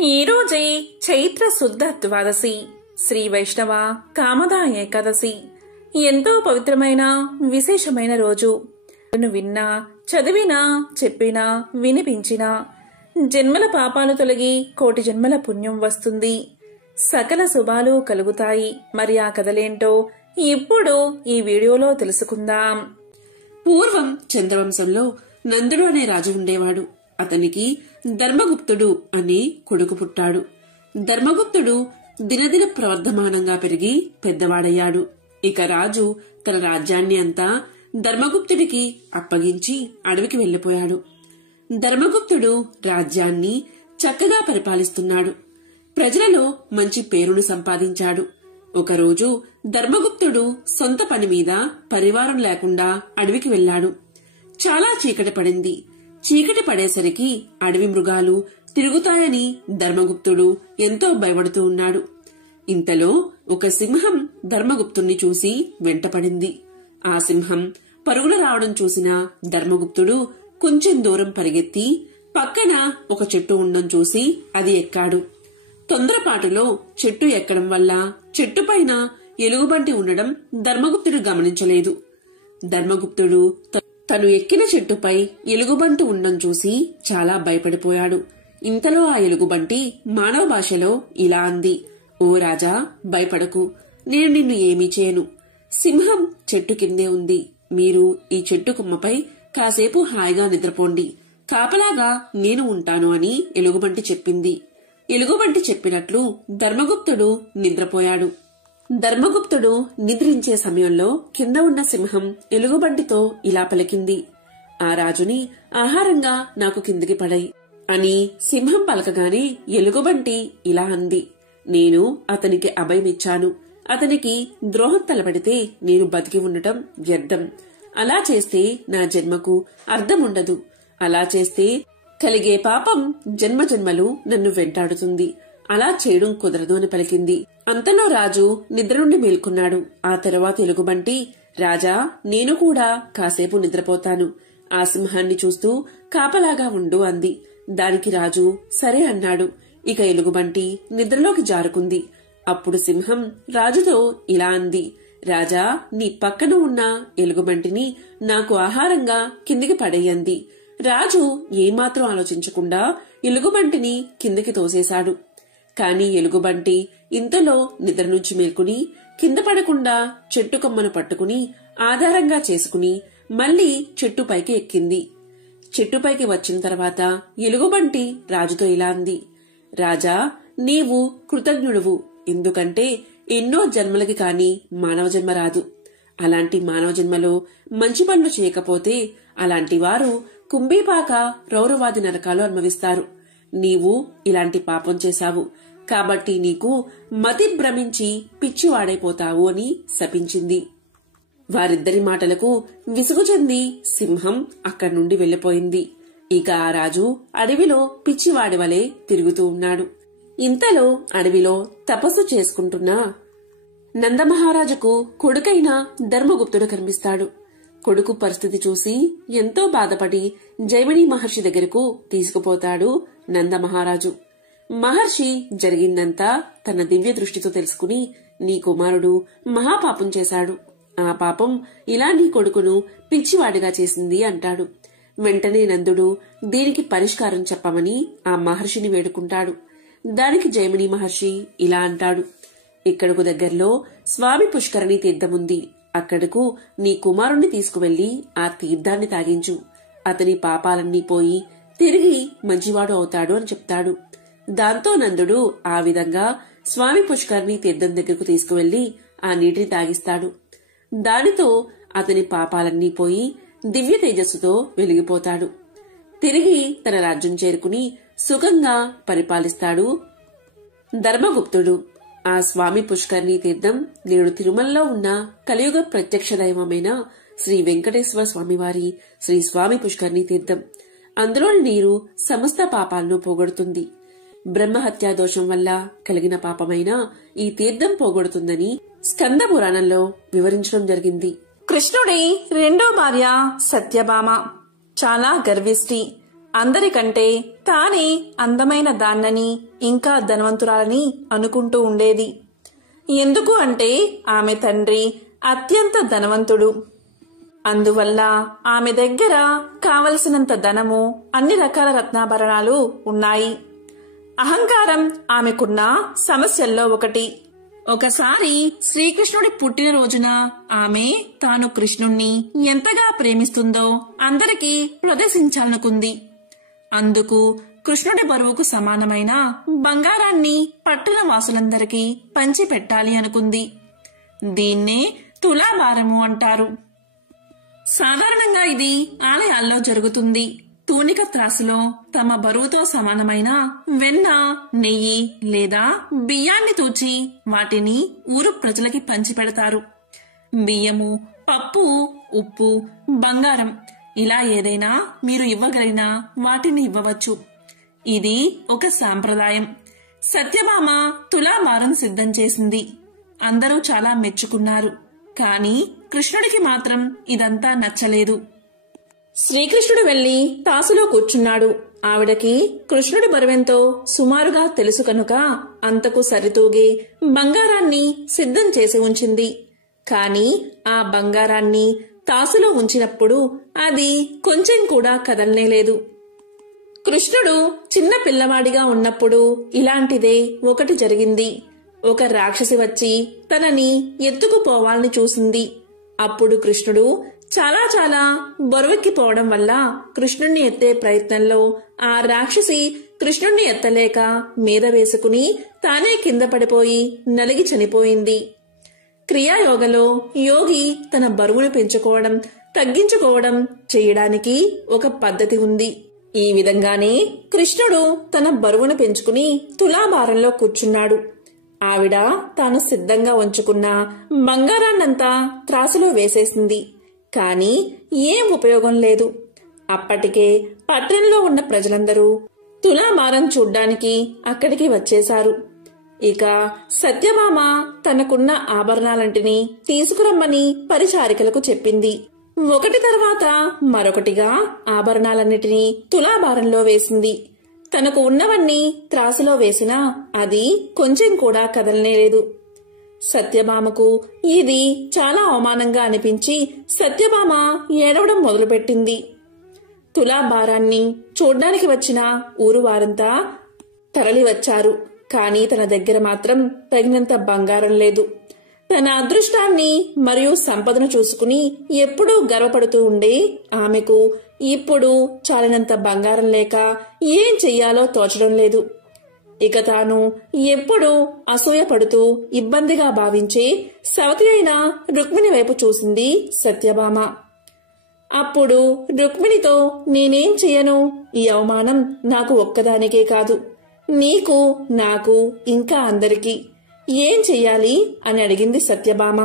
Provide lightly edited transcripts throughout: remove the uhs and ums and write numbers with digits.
ఈ రోజే చైత్ర శుద్ధ ద్వాదశి, శ్రీ వైష్ణవ కామదా ఏకాదశి. ఎంతో పవిత్రమైన విశేషమైన రోజు. విన్నా, చదివినా, చెప్పినా, వినిపించినా జన్మల పాపాలు తొలగి కోటి జన్మల పుణ్యం వస్తుంది. సకల శుభాలు కలుగుతాయి. మరి ఆ కథలేంటో ఇప్పుడు ఈ వీడియోలో తెలుసుకుందాం. పూర్వం చంద్రవంశంలో నందుడు అనే రాజు ఉండేవాడు. అతనికి ధర్మగుప్తుడు అనే కొడుకు పుట్టాడు. ధర్మగుప్తుడు దినదిన ప్రవర్ధమానంగా పెరిగి పెద్దవాడయ్యాడు. ఇక రాజు తన రాజ్యాన్ని అంతా ధర్మగుప్తుడికి అప్పగించి అడవికి వెళ్లిపోయాడు. ధర్మగుప్తుడు రాజ్యాన్ని చక్కగా పరిపాలిస్తున్నాడు. ప్రజలలో మంచి పేరును సంపాదించాడు. ఒకరోజు ధర్మగుప్తుడు సొంత పని మీద పరివారం లేకుండా అడవికి వెళ్లాడు. చాలా చీకటి పడింది. చీకటి పడేసరికి అడవి మృగాలు తిరుగుతాయని ధర్మగుప్తుడు ఎంతో భయపడుతూ ఉన్నాడు. ఇంతలో ఒక సింహం ధర్మగుప్తుణ్ణి చూసి వెంటపడింది. ఆ సింహం పరుగులు రావడం చూసిన ధర్మగుప్తుడు కొంచెం దూరం పరిగెత్తి పక్కన ఒక చెట్టు ఉండడం చూసి అది ఎక్కాడు. తొందరపాటులో చెట్టు ఎక్కడం వల్ల చెట్టుపైన ఎలుగుబంటి ఉండడం ధర్మగుప్తుడు గమనించలేదు. ధర్మగుప్తుడు తను ఎక్కిన చెట్టుపై ఎలుగుబంటి ఉండడం చూసి చాలా భయపడిపోయాడు. ఇంతలో ఆ ఎలుగుబంటి మానవ భాషలో ఇలా అంది: ఓ రాజా, భయపడకు, నేను నిన్ను ఏమీ చేయను. సింహం చెట్టు కిందే ఉంది. మీరు ఈ చెట్టు కొమ్మపై కాసేపు హాయిగా నిద్రపోండి. కాపలాగా నేను ఉంటాను అని ఎలుగుబంటి చెప్పింది. ఎలుగుబంటి చెప్పినట్లు ధర్మగుప్తుడు నిద్రపోయాడు. ధర్మగుప్తుడు నిద్రించే సమయంలో కింద ఉన్న సింహం ఎలుగుబంటితో ఇలా పలికింది: ఆ రాజుని ఆహారంగా నాకు కిందికి పడై అని సింహం పలకగానే ఎలుగుబంటి ఇలా అంది: నేను అతనికి అభయమిచ్చాను. అతనికి ద్రోహం తలపెడితే నేను బతికి ఉండటం వ్యర్థం. అలా చేస్తే నా జన్మకు అర్థముండదు. అలా చేస్తే కలిగే పాపం జన్మజన్మలు నన్ను వెంటాడుతుంది. అలా చేయడం కుదరదు అని పలికింది. అంతలో రాజు నిద్ర నుండి మేల్కొన్నాడు. ఆ తరువాత ఎలుగుబంటి: రాజా, నేను కూడా కాసేపు నిద్రపోతాను. ఆ సింహాన్ని చూస్తూ కాపలాగా ఉండు అంది. దానికి రాజు సరే అన్నాడు. ఇక ఎలుగుబంటి నిద్రలోకి జారుకుంది. అప్పుడు సింహం రాజుతో ఇలా అంది: రాజా, నీ పక్కన ఉన్న ఎలుగుబంటిని నాకు ఆహారంగా కిందికి పడేయంది. రాజు ఏమాత్రం ఆలోచించకుండా ఎలుగుబంటిని కిందికి తోసేశాడు. కాని ఎలుగుబంటి ఇంతలో నిద్ర నుంచి మేల్కుని కింద పడకుండా చెట్టు కొమ్మను పట్టుకుని ఆధారంగా చేసుకుని మళ్లీ చెట్టుపైకి ఎక్కింది. చెట్టుపైకి వచ్చిన తర్వాత ఎలుగుబంటి రాజుతో ఇలా అంది: రాజా, నీవు కృతజ్ఞుడువు. ఎందుకంటే ఎన్నో జన్మలకి కాని మానవ జన్మ రాదు. అలాంటి మానవ జన్మలో మంచి పనులు చేయకపోతే అలాంటి వారు కుంభీపాక రౌరవాది నరకాలు అనుభవిస్తారు. నీవు ఇలాంటి పాపం చేశావు కాబట్టి నీకు మతి భ్రమించి పిచ్చివాడైపోతావు అని శపించింది. వారిద్దరి మాటలకు విసుగు చెంది సింహం అక్కడి నుండి వెళ్లిపోయింది. ఇక ఆ రాజు అడవిలో పిచ్చివాడి వలె తిరుగుతూ ఉన్నాడు. ఇంతలో అడవిలో తపస్సు చేసుకుంటున్న నందమహారాజుకు కొడుకైన ధర్మగుప్తుడు కనిపిస్తాడు. కొడుకు పరిస్థితి చూసి ఎంతో బాధపడి జైమిని మహర్షి దగ్గరకు తీసుకుపోతాడు నందమహారాజు. మహర్షి జరిగిందంతా తన దివ్య దృష్టితో తెలుసుకుని, నీ కుమారుడు మహాపాపం చేశాడు. ఆ పాపం ఇలా నీ కొడుకును పిచ్చివాడిగా చేసింది అంటాడు. వెంటనే నందుడు దీనికి పరిష్కారం చెప్పమని ఆ మహర్షిని వేడుకుంటాడు. దానికి జైమిని మహర్షి ఇలా అంటాడు: ఇక్కడకు దగ్గరలో స్వామి పుష్కరిణి తీర్థముంది. అక్కడకు నీ కుమారుణ్ణి తీసుకువెళ్లి ఆ తీర్థాన్ని తాగించు. అతని పాపాలన్నీ పోయి తిరిగి మంచివాడు అవుతాడు అని చెప్తాడు. దాంతో నందుడు ఆ విధంగా స్వామి పుష్కరిణి తీర్థం దగ్గరకు తీసుకువెళ్లి ఆ నీటిని తాగిస్తాడు. దానితో అతని పాపాలన్నీ పోయి దివ్య తేజస్సుతో వెలిగిపోతాడు. తిరిగి తన రాజ్యం చేరుకుని సుఖంగా పరిపాలిస్తాడు ధర్మగుప్తుడు. ఆ స్వామి పుష్కరిణి తీర్థం నేడు తిరుమలలో ఉన్న కలియుగ ప్రత్యక్ష దైవమైన శ్రీ వెంకటేశ్వర స్వామివారి శ్రీ స్వామి పుష్కరిణి తీర్థం. అందులోని నీరు సమస్త పాపాలను పోగొడుతుంది. బ్రహ్మహత్యా దోషం వల్ల కలిగిన పాపమైన ఈ తీర్థం పోగొడుతుందని స్కంద పురాణంలో వివరించడం జరిగింది. కృష్ణుడి రెండో భార్య సత్యభామ చాలా గర్విష్టి. అందరికంటే తానే అందమైన దాన్నని ఇంకా ధనవంతురాలని అనుకుంటూ ఉండేది. ఎందుకు అంటే ఆమె తండ్రి అత్యంత ధనవంతుడు. అందువల్ల ఆమె దగ్గర కావలసినంత ధనము, అన్ని రకాల రత్నాభరణాలు ఉన్నాయి. అహంకారం ఆమెకున్న సమస్యల్లో ఒకటి. ఒకసారి శ్రీకృష్ణుడి పుట్టినరోజున ఆమె తాను కృష్ణుణ్ణి ఎంతగా ప్రేమిస్తుందో అందరికీ ప్రదర్శించాలనుకుంది. అందుకు కృష్ణుడి బరువుకు సమానమైన బంగారాన్ని పట్టణ వాసులందరికీ పంచిపెట్టాలి అనుకుంది. దీన్నే తులాభారము అంటారు. సాధారణంగా ఇది ఆలయాల్లో జరుగుతుంది. తూనిక త్రాసులో తమ బరువుతో సమానమైన వెన్న, నెయ్యి లేదా బియ్యాన్ని తూచి వాటిని ఊరు ప్రజలకి పంచిపెడతారు. బియ్యము, పప్పు, ఉప్పు, బంగారం ఇలా ఏదైనా మీరు ఇవ్వగలిగిన వాటిని ఇవ్వవచ్చు. ఇది ఒక సాంప్రదాయం. సత్యభామ తులాభారం సిద్ధం చేసింది. అందరూ చాలా మెచ్చుకున్నారు. కాని కృష్ణుడికి మాత్రం ఇదంతా నచ్చలేదు. శ్రీకృష్ణుడు వెళ్లి తాసులో కూర్చున్నాడు. ఆవిడకి కృష్ణుడి బరువెంతో సుమారుగా తెలుసు కనుక అంతకు సరితూగే బంగారాన్ని సిద్ధం చేసి ఉంచింది. కాని ఆ బంగారాన్ని తాసులో ఉంచినప్పుడు అది కొంచెం కూడా కదలనేలేదు. కృష్ణుడు చిన్న పిల్లవాడిగా ఉన్నప్పుడు ఇలాంటిదే ఒకటి జరిగింది. ఒక రాక్షసి వచ్చి తనని ఎత్తుకుపోవాలని చూసింది. అప్పుడు కృష్ణుడు చాలా చాలా బరువెక్కిపోవడం వల్ల కృష్ణుణ్ణి ఎత్తే ప్రయత్నంలో ఆ రాక్షసి కృష్ణుణ్ణి ఎత్తలేక మీద వేసుకుని తానే కింద పడిపోయి నలిగి చనిపోయింది. క్రియాయోగలో యోగి తన బరువును పెంచుకోవడం, తగ్గించుకోవడం చేయడానికి ఒక పద్ధతి ఉంది. ఈ విధంగానే కృష్ణుడు తన బరువును పెంచుకుని తులాభారంలో కూర్చున్నాడు. ఆవిడ తాను సిద్ధంగా ఉంచుకున్న బంగారాన్నంతా త్రాసులో వేసేసింది. కాని ఏం ఉపయోగం లేదు. అప్పటికే పట్టణంలో ఉన్న ప్రజలందరూ తులాభారం చూడ్డానికి అక్కడికి వచ్చేశారు. ఇక సత్యభామ తనకున్న ఆభరణాలంటిని తీసుకురమ్మని పరిచారికలకు చెప్పింది. ఒకటి తర్వాత మరొకటిగా ఆభరణాలన్నిటినీ తులాభారంలో వేసింది. తనకు ఉన్నవన్నీ త్రాసులో వేసినా అది కొంచెం కూడా కదలనేలేదు. సత్యభామకు ఇది చాలా అవమానంగా అనిపించి సత్యభామ ఏడవడం మొదలుపెట్టింది. తులాభారాన్ని చూడ్డానికి వచ్చిన ఊరు వారంతా తరలి వచ్చారు. కాని తన దగ్గర మాత్రం తగినంత బంగారం లేదు. తన అదృష్టాన్ని మరియు సంపదను చూసుకుని ఎప్పుడూ గర్వపడుతూ ఉండే ఆమెకు ఇప్పుడు చాలినంత బంగారం లేక ఏం చెయ్యాలో తోచడం లేదు. ఇక తాను ఎప్పుడూ అసూయపడుతూ ఇబ్బందిగా భావించే సవతి అయిన రుక్మిణి వైపు చూసింది సత్యభామ. అప్పుడు రుక్మిణితో, నేనేం చెయ్యను? ఈ అవమానం నాకు ఒక్కదానికే కాదు, నీకు, నాకు, ఇంకా అందరికీ. ఏం చెయ్యాలి అని అడిగింది సత్యభామ.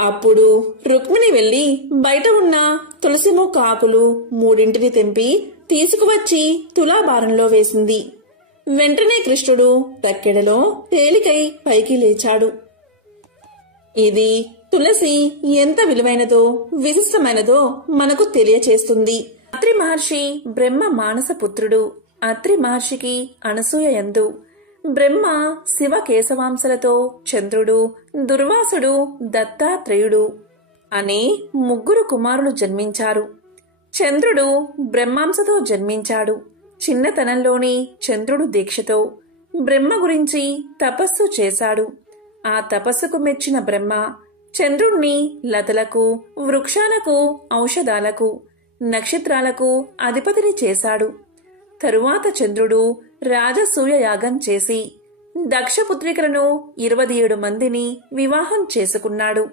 అప్పుడు రుక్మిణి వెళ్లి బయట ఉన్న తులసి మొక్క ఆకులు 3 తెంపి తీసుకువచ్చి తులాభారంలో వేసింది. వెంటనే కృష్ణుడు తక్కెడలో తేలికై పైకి లేచాడు. ఇది తులసి ఎంత విలువైనదో, విశిష్టమైనదో మనకు తెలియచేస్తుంది. అత్రి మహర్షి బ్రహ్మ మానస పుత్రుడు. అత్రి మహర్షికి అనసూయ యందు బ్రహ్మ శివ కేశవాంశలతో చంద్రుడు, దుర్వాసుడు, దత్తాత్రేయుడు అనే 3 కుమారులు జన్మించారు. చంద్రుడు బ్రహ్మాంశతో జన్మించాడు. చిన్నతనంలోనే చంద్రుడు దీక్షతో బ్రహ్మ గురించి తపస్సు చేశాడు. ఆ తపస్సుకు మెచ్చిన బ్రహ్మ చంద్రుణ్ణి లతలకు, వృక్షాలకు, ఔషధాలకు, నక్షత్రాలకు అధిపతిని చేశాడు. తరువాత చంద్రుడు రాజసూయ యాగం చేసి దక్షపుత్రికలను 27 మందిని వివాహం చేసుకున్నాడు.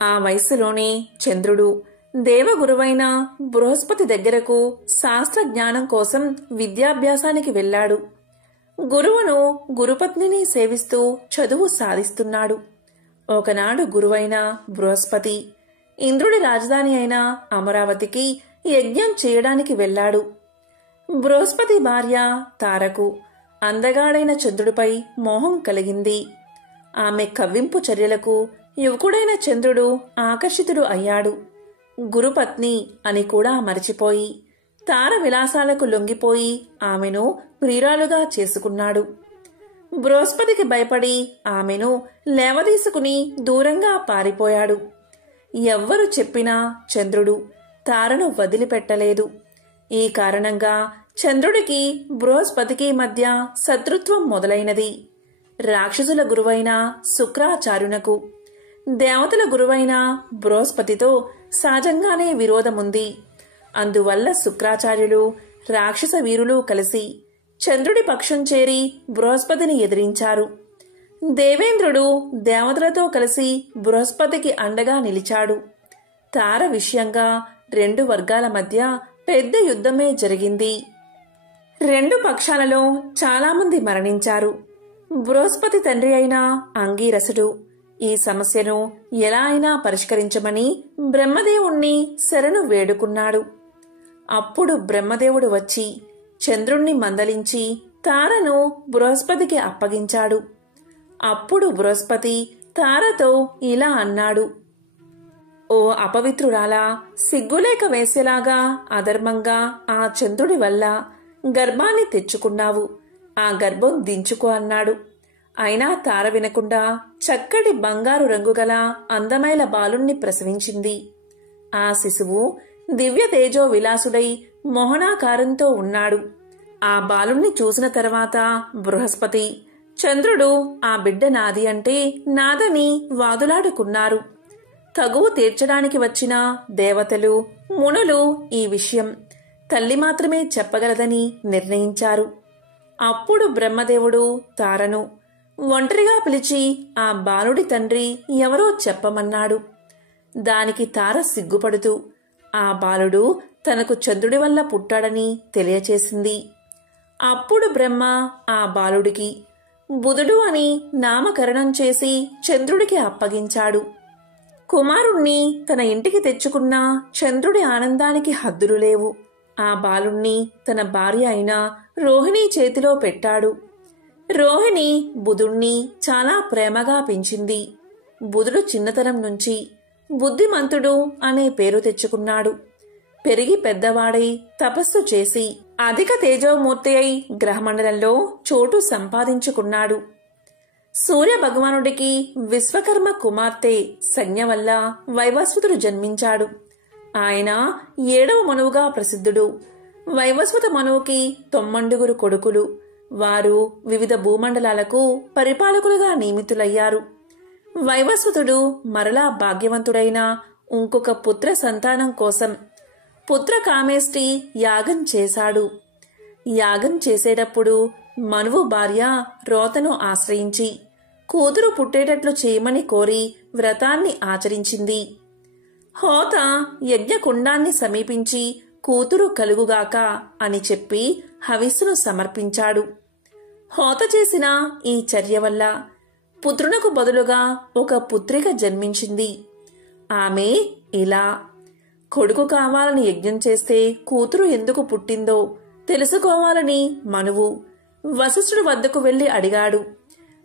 ఆ వయస్సులోనే చంద్రుడు దేవగురువైన బృహస్పతి దగ్గరకు శాస్త్ర జ్ఞానం కోసం విద్యాభ్యాసానికి వెళ్లాడు. గురువును, గురుపత్నిని సేవిస్తూ చదువు సాధిస్తున్నాడు. ఒకనాడు గురువైన బృహస్పతి ఇంద్రుడి రాజధాని అయిన అమరావతికి యజ్ఞం చేయడానికి వెళ్లాడు. బృహస్పతి భార్య తారకు అందగాడైన చంద్రుడిపై మోహం కలిగింది. ఆమె కవ్వింపు చర్యలకు యువకుడైన చంద్రుడు ఆకర్షితుడు అయ్యాడు. గురుపత్ని అని కూడా మరచిపోయి తార విలాసాలకు లొంగిపోయి ఆమెను ప్రియురాలుగా చేసుకున్నాడు. బృహస్పతికి భయపడి ఆమెను లేవదీసుకుని దూరంగా పారిపోయాడు. ఎవ్వరు చెప్పినా చంద్రుడు తారను వదిలిపెట్టలేదు. ఈ కారణంగా చంద్రుడికి బృహస్పతికి మధ్య శత్రుత్వం మొదలైనది. రాక్షసుల గురువైన శుక్రాచార్యునకు దేవతల గురువైన బృహస్పతితో సహజంగానే విరోధముంది. అందువల్ల శుక్రాచార్యులు రాక్షస వీరులు కలిసి చంద్రుడి పక్షం చేరి బృహస్పతిని ఎదిరించారు. దేవేంద్రుడు దేవతలతో కలిసి బృహస్పతికి అండగా నిలిచాడు. తార విషయంగా రెండు వర్గాల మధ్య పెద్ద యుద్ధమే జరిగింది. రెండు పక్షాలలో చాలామంది మరణించారు. బృహస్పతి తండ్రి అయిన అంగీరసుడు ఈ సమస్యను ఎలా అయినా పరిష్కరించమని బ్రహ్మదేవుణ్ణి శరణు వేడుకున్నాడు. అప్పుడు బ్రహ్మదేవుడు వచ్చి చంద్రుణ్ణి మందలించి తారను బృహస్పతికి అప్పగించాడు. అప్పుడు బృహస్పతి తారతో ఇలా అన్నాడు: ఓ అపవిత్రురాలా, సిగ్గులేక వేసేలాగా అధర్మంగా ఆ చంద్రుడి వల్ల గర్భాన్ని తెచ్చుకున్నావు. ఆ గర్భం దించుకో అన్నాడు. అయినా తార వినకుండా చక్కటి బంగారు రంగుగల అందమైన బాలుణ్ణి ప్రసవించింది. ఆ శిశువు దివ్య తేజో విలాసుడై మోహనాకారంతో ఉన్నాడు. ఆ బాలుణ్ణి చూసిన తర్వాత బృహస్పతి, చంద్రుడు ఆ బిడ్డ నాది అంటే నాదని వాదులాడుకున్నారు. తగువు తీర్చడానికి వచ్చిన దేవతలు, మునులు ఈ విషయం తల్లి మాత్రమే చెప్పగలదని నిర్ణయించారు. అప్పుడు బ్రహ్మదేవుడు తారను ఒంటరిగా పిలిచి ఆ బాలుడి తండ్రి ఎవరో చెప్పమన్నాడు. దానికి తార సిగ్గుపడుతూ ఆ బాలుడు తనకు చంద్రుడి వల్ల పుట్టాడని తెలియచేసింది. అప్పుడు బ్రహ్మ ఆ బాలుడికి బుధుడు అని నామకరణం చేసి చంద్రుడికి అప్పగించాడు. కుమారుణ్ణి తన ఇంటికి తెచ్చుకున్న చంద్రుడి ఆనందానికి హద్దులు లేవు. ఆ బాలుణ్ణి తన భార్య అయిన రోహిణి చేతిలో పెట్టాడు. రోహిణి బుధుణ్ణి చాలా ప్రేమగా పెంచింది. బుధుడు చిన్నతనం నుంచి బుద్ధిమంతుడు అనే పేరు తెచ్చుకున్నాడు. పెరిగి పెద్దవాడై తపస్సు చేసి అధిక తేజోమూర్తి అయి గ్రహమండలంలో చోటు సంపాదించుకున్నాడు. సూర్య భగవానుడికి విశ్వకర్మ కుమార్తె సంజ్ఞ వల్ల వైవస్వతుడు జన్మించాడు. ఆయన 7వ మనువుగా ప్రసిద్ధుడు. వైవస్వత మనువుకి 9 కొడుకులు. వారు వివిధ భూమండలాలకు పరిపాలకులుగా నియమితులయ్యారు. వైవస్వతుడు మరలా భాగ్యవంతుడైన ఇంకొక పుత్ర సంతానం కోసం పుత్ర కామేష్టి యాగం చేశాడు. యాగం చేసేటప్పుడు మనువు భార్య రోతను ఆశ్రయించి కూతురు పుట్టేటట్లు చేయమని కోరి వ్రతాన్ని ఆచరించింది. హోత యజ్ఞకుండాన్ని సమీపించి కూతురు కలుగుగాక అని చెప్పి హవిస్సును సమర్పించాడు. హోత చేసిన ఈ చర్య వల్ల పుత్రునకు బదులుగా ఒక పుత్రిక జన్మించింది. ఆమె ఇలా: కొడుకు కావాలని యజ్ఞం చేస్తే కూతురు ఎందుకు పుట్టిందో తెలుసుకోవాలని మనువు వశిష్ఠుడి వద్దకు వెళ్లి అడిగాడు.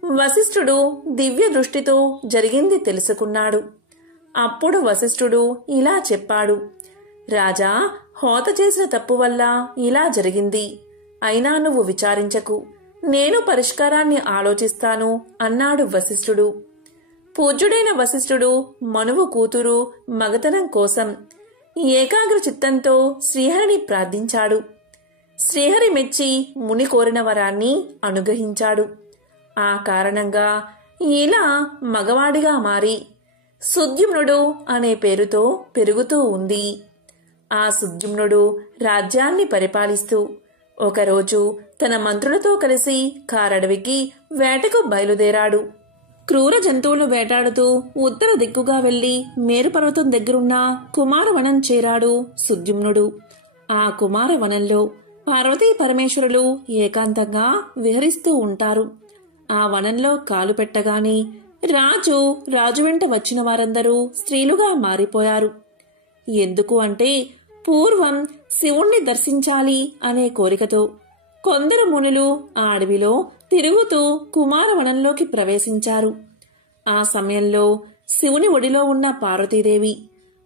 వశిష్ఠుడు దివ్య దృష్టితో జరిగింది తెలుసుకున్నాడు. అప్పుడు వశిష్ఠుడు ఇలా చెప్పాడు: రాజా, హోత చేసిన తప్పు వల్ల ఇలా జరిగింది. అయినా నువ్వు విచారించకు, నేను పరిష్కారాన్ని ఆలోచిస్తాను అన్నాడు వశిష్ఠుడు. పూజ్యుడైన వశిష్ఠుడు మనువు కూతురు మగతనం కోసం ఏకాగ్ర చిత్తంతో శ్రీహరిని ప్రార్థించాడు. శ్రీహరి మెచ్చి ముని కోరిన వరాన్ని అనుగ్రహించాడు. ఆ కారణంగా ఇలా మగవాడిగా మారి సుద్యుమ్నుడు అనే పేరుతో పెరుగుతూ ఉంది. ఆ సుద్యుమ్నుడు రాజ్యాన్ని పరిపాలిస్తూ ఒకరోజు తన మంత్రులతో కలిసి కారడవికి వేటకు బయలుదేరాడు. క్రూర జంతువులు వేటాడుతూ ఉత్తర దిక్కుగా వెళ్లి మేరుపర్వతం దగ్గరున్న కుమారవనం చేరాడు సుద్యుమ్నుడు. ఆ కుమారవనంలో పార్వతీ పరమేశ్వరులు ఏకాంతంగా విహరిస్తూ ఉంటారు. ఆ వనంలో కాలు పెట్టగానే రాజు వెంట వచ్చిన వారందరూ స్త్రీలుగా మారిపోయారు. ఎందుకు అంటే పూర్వం శివుణ్ణి దర్శించాలి అనే కోరికతో కొందరు మునులు ఆ అడవిలో తిరుగుతూ కుమారవనంలోకి ప్రవేశించారు. ఆ సమయంలో శివుని ఒడిలో ఉన్న పార్వతీదేవి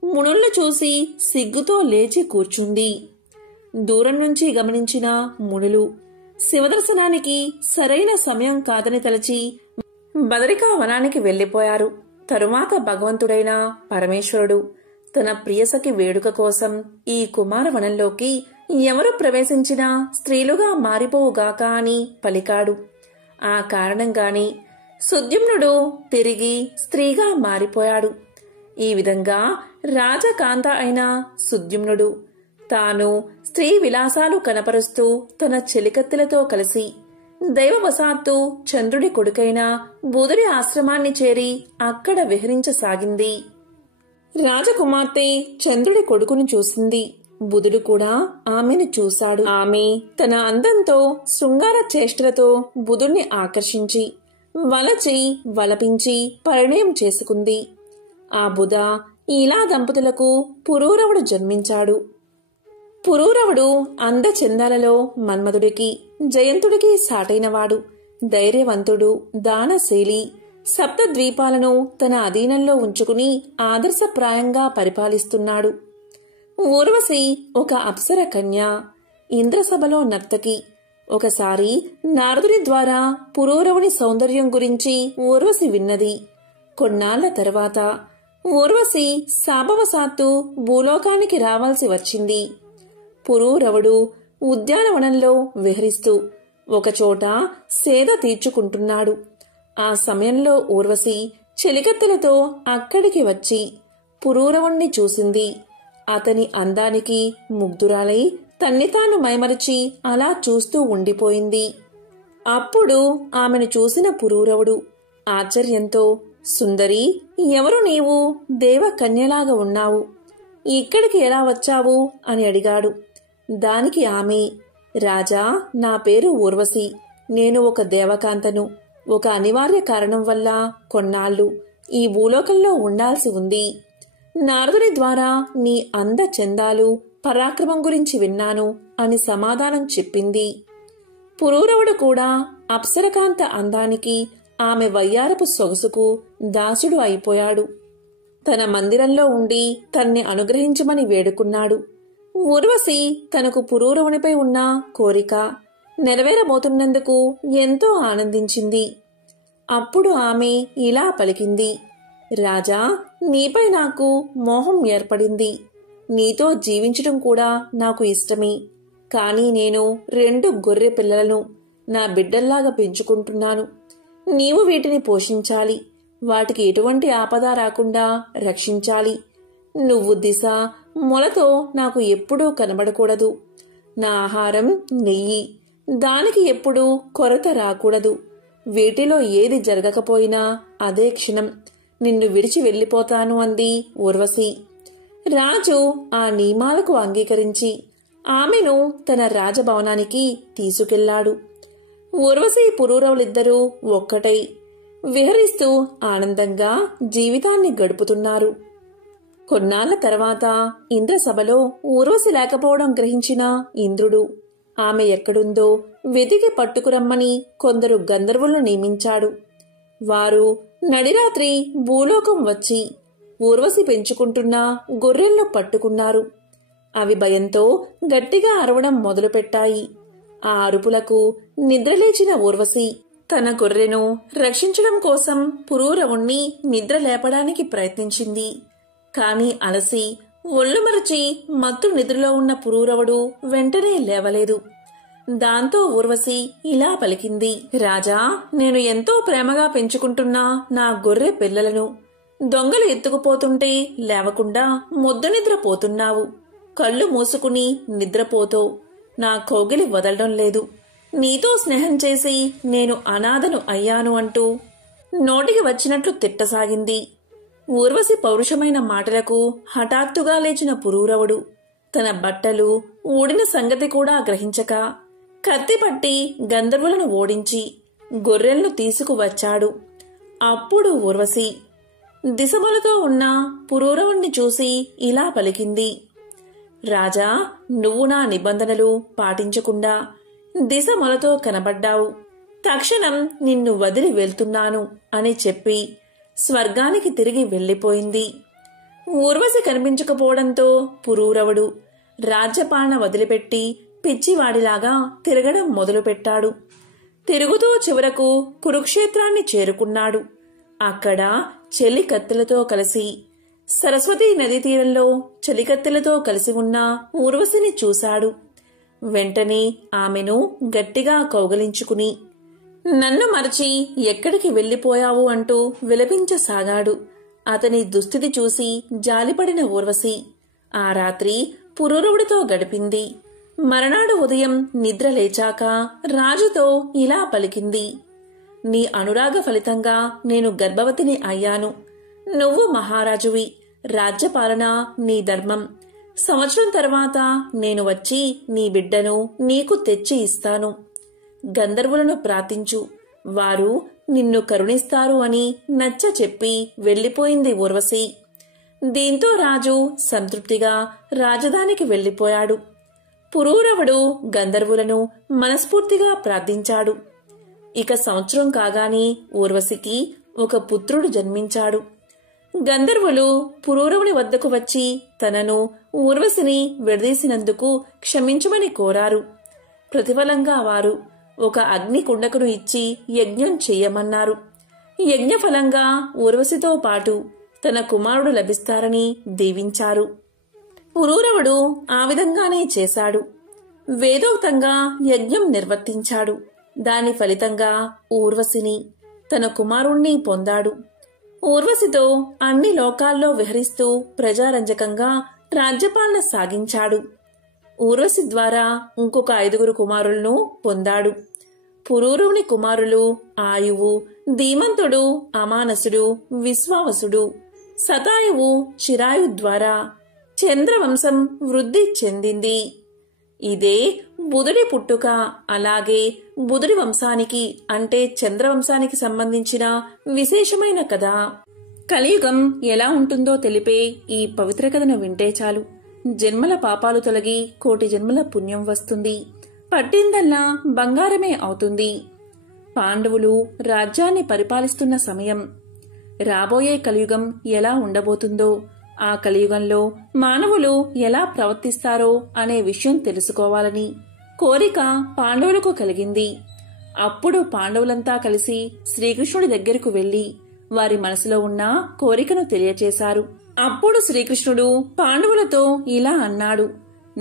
మునుల్ని చూసి సిగ్గుతో లేచి కూర్చుంది. దూరం నుంచి గమనించిన మునులు శివదర్శనానికి సరైన సమయం కాదని తలచి బదరికా వనానికి వెళ్లిపోయారు. తరువాత భగవంతుడైన పరమేశ్వరుడు తన ప్రియసఖి వేడుక కోసం ఈ కుమారవనంలోకి ఎవరు ప్రవేశించినా స్త్రీలుగా మారిపోవుగాక అని పలికాడు. ఆ కారణంగాని సుద్యుమ్నుడు తిరిగి స్త్రీగా మారిపోయాడు. ఈ విధంగా రాజకాంత అయిన సుద్యుమ్నుడు తాను స్త్రీ విలాసాలు కనపరుస్తూ తన చెలికత్తెలతో కలిసి దైవవశాత్తు చంద్రుడి కొడుకైన బుధుడి ఆశ్రమాన్ని చేరి అక్కడ విహరించసాగింది. రాజకుమార్తె చంద్రుడి కొడుకును చూసింది. బుధుడు కూడా ఆమెను చూశాడు. ఆమె తన అందంతో శృంగార చేష్టలతో బుధుణ్ణి ఆకర్షించి వలచి వలపించి పరిణయం చేసుకుంది. ఆ బుధ ఇలా దంపతులకు పురూరవుడు జన్మించాడు. పురూరవుడు అందచందాలలో మన్మధుడికి జయంతుడికి సాటైనవాడు. ధైర్యవంతుడు, దానశీలి, సప్తద్వీపాలను తన అధీనంలో ఉంచుకుని ఆదర్శప్రాయంగా పరిపాలిస్తున్నాడు. ఊర్వశి ఒక అప్సర కన్య, ఇంద్రసభలో నర్తకి. ఒకసారి నారదుడి ద్వారా పురూరవుని సౌందర్యం గురించి ఊర్వశి విన్నది. కొన్నాళ్ల తర్వాత ఊర్వశి శాపవశాత్తు భూలోకానికి రావాల్సి వచ్చింది. పురూరవుడు ఉద్యానవనంలో విహరిస్తూ ఒకచోట సేద తీర్చుకుంటున్నాడు. ఆ సమయంలో ఊర్వశి చెలికత్తెలతో అక్కడికి వచ్చి పురూరవుణ్ణి చూసింది. అతని అందానికి ముగ్ధురాలై తన్ని తాను మైమరిచి అలా చూస్తూ ఉండిపోయింది. అప్పుడు ఆమెను చూసిన పురూరవుడు ఆశ్చర్యంతో, సుందరి, ఎవరు నీవు? దేవకన్యలాగా ఉన్నావు. ఇక్కడికి ఎలా వచ్చావు అని అడిగాడు. దానికి ఆమె, రాజా, నా పేరు ఊర్వశి. నేను ఒక దేవకాంతను. ఒక అనివార్య కారణం వల్ల కొన్నాళ్లు ఈ భూలోకంలో ఉండాల్సి ఉంది. నారదుని ద్వారా నీ అంద చందాలు పరాక్రమం గురించి విన్నాను అని సమాధానం చెప్పింది. పురూరవుడు కూడా అప్సరకాంత అందానికి, ఆమె వయ్యారపు సొగసుకు దాసుడు అయిపోయాడు. తన మందిరంలో ఉండి తన్ని అనుగ్రహించమని వేడుకున్నాడు. ఊర్వశి తనకు పురూరవునిపై ఉన్న కోరిక నెరవేరబోతున్నందుకు ఎంతో ఆనందించింది. అప్పుడు ఆమె ఇలా పలికింది, రాజా, నీపై నాకు మోహం ఏర్పడింది. నీతో జీవించడం కూడా నాకు ఇష్టమే. కానీ నేను 2 గొర్రె పిల్లలను నా బిడ్డల్లాగా పెంచుకుంటున్నాను. నీవు వీటిని పోషించాలి. వాటికి ఎటువంటి ఆపద రాకుండా రక్షించాలి. నువ్వు దిశ మొలతో నాకు ఎప్పుడూ కనబడకూడదు. నా ఆహారం నెయ్యి, దానికి ఎప్పుడూ కొరత రాకూడదు. వీటిలో ఏది జరగకపోయినా అదే క్షణం నిన్ను విడిచి వెళ్లిపోతాను అంది ఊర్వశి. రాజు ఆ నియమాలకు అంగీకరించి ఆమెను తన రాజభవనానికి తీసుకెళ్లాడు. ఊర్వశి పురూరవులిద్దరూ ఒక్కటై విహరిస్తూ ఆనందంగా జీవితాన్ని గడుపుతున్నారు. కొన్నాళ్ల తర్వాత ఇంద్రసభలో ఊర్వశి లేకపోవడం గ్రహించిన ఇంద్రుడు ఆమె ఎక్కడుందో వెతికి పట్టుకురమ్మని కొందరు గంధర్వులను నియమించాడు. వారు నడిరాత్రి భూలోకం వచ్చి ఊర్వశి పెంచుకుంటున్న గొర్రెలను పట్టుకున్నారు. అవి భయంతో గట్టిగా అరవడం మొదలుపెట్టాయి. ఆ అరుపులకు నిద్రలేచిన ఊర్వశి తన గొర్రెను రక్షించడం కోసం పురూరవుణ్ణి నిద్ర లేపడానికి ప్రయత్నించింది. కాని అలసి ఒళ్ళు మరచి మత్తు నిద్రలో ఉన్న పురూరవుడు వెంటనే లేవలేదు. దాంతో ఊర్వశి ఇలా పలికింది, రాజా, నేను ఎంతో ప్రేమగా పెంచుకుంటున్నా నా గొర్రె పిల్లలను దొంగలు ఎత్తుకుపోతుంటే లేవకుండా ముద్దు నిద్రపోతున్నావు. కళ్ళు మూసుకుని నిద్రపోతో నా కౌగిలి వదలడం లేదు. నీతో స్నేహం చేసి నేను అనాథను అయ్యాను అంటూ నోటికి వచ్చినట్లు తిట్టసాగింది. ఊర్వశి పౌరుషమైన మాటలకు హఠాత్తుగా లేచిన పురూరవుడు తన బట్టలు ఊడిన సంగతి కూడా గ్రహించక కత్తిపట్టి గంధర్వులను ఓడించి గొర్రెలను తీసుకువచ్చాడు. అప్పుడు ఊర్వశి దిశమలతో ఉన్న పురూరవుణ్ణి చూసి ఇలా పలికింది, రాజా, నువ్వు నా నిబంధనలు పాటించకుండా దిశమలతో కనబడ్డావు. తక్షణం నిన్ను వదిలి వెళ్తున్నాను అని చెప్పి స్వర్గానికి తిరిగి వెళ్లిపోయింది. ఊర్వశి కనిపించకపోవడంతో పురూరవుడు రాజ్యపాలన వదిలిపెట్టి పిచ్చివాడిలాగా తిరగడం మొదలుపెట్టాడు. తిరుగుతూ చివరకు కురుక్షేత్రాన్ని చేరుకున్నాడు. అక్కడ చెలికత్తెలతో కలిసి సరస్వతీ నదీ తీరంలో చెలికత్తెలతో కలిసి ఉన్న ఊర్వశిని చూశాడు. వెంటనే ఆమెను గట్టిగా కౌగలించుకుని, నన్ను మరచి ఎక్కడికి వెళ్లిపోయావు అంటూ విలపించసాగాడు. అతని దుస్థితి చూసి జాలిపడిన ఊర్వశి ఆ రాత్రి పురూరవుడితో గడిపింది. మరునాడు ఉదయం నిద్ర లేచాక రాజుతో ఇలా పలికింది, నీ అనురాగ ఫలితంగా నేను గర్భవతిని అయ్యాను. నువ్వు మహారాజువి, రాజ్యపాలన నీ ధర్మం. సంవత్సరం తర్వాత నేను వచ్చి నీ బిడ్డను నీకు తెచ్చి ఇస్తాను. గంధర్వులను ప్రార్థించు, వారు నిన్ను కరుణిస్తారు అని నచ్చ చెప్పి వెళ్లిపోయింది ఊర్వశి. దీంతో రాజు సంతృప్తిగా రాజధానికి వెళ్లిపోయాడు. పురూరవుడు గంధర్వులను మనస్ఫూర్తిగా ప్రార్థించాడు. ఇక సంవత్సరం కాగానే ఊర్వశికి ఒక పుత్రుడు జన్మించాడు. గంధర్వులు పురూరవుని వద్దకు వచ్చి తనను ఊర్వశిని విడదీసినందుకు క్షమించమని కోరారు. ప్రతిఫలంగా వారు ఒక అగ్ని కుండకును ఇచ్చి యజ్ఞం చెయ్యమన్నారు. యజ్ఞఫలంగా ఊర్వశితో పాటు తన కుమారుడు లభిస్తారని దీవించారు. పురూరవుడు ఆ విధంగానే చేశాడు. వేదోక్తంగా యజ్ఞం నిర్వర్తించాడు. దాని ఫలితంగా ఊర్వశిని తన కుమారుణ్ణి పొందాడు. ఊర్వశితో అన్ని లోకాల్లో విహరిస్తూ ప్రజారంజకంగా రాజ్యపాలన సాగించాడు. ఊర్వశి ద్వారా ఇంకొక 5 కుమారులను పొందాడు. పురూరవుని కుమారులు ఆయువు, ధీమంతుడు, అమానసుడు, విశ్వావసుడు, శతాయువు, చిరాయు ద్వారా చంద్రవంశం వృద్ధి చెందింది. ఇదే బుధుడి పుట్టుక. అలాగే బుధుడి వంశానికి అంటే చంద్రవంశానికి సంబంధించిన విశేషమైన కథ. కలియుగం ఎలా ఉంటుందో తెలిపే ఈ పవిత్ర కథను వింటే చాలు, జన్మల పాపాలు తొలగి కోటి జన్మల పుణ్యం వస్తుంది. పట్టిందల్లా బంగారమే అవుతుంది. పాండవులు రాజ్యాన్ని పరిపాలిస్తున్న సమయం. రాబోయే కలియుగం ఎలా ఉండబోతుందో, ఆ కలియుగంలో మానవులు ఎలా ప్రవర్తిస్తారో అనే విషయం తెలుసుకోవాలని కోరిక పాండవులకు కలిగింది. అప్పుడు పాండవులంతా కలిసి శ్రీకృష్ణుడి దగ్గరకు వెళ్లి వారి మనసులో ఉన్న కోరికను తెలియచేశారు. అప్పుడు శ్రీకృష్ణుడు పాండవులతో ఇలా అన్నాడు,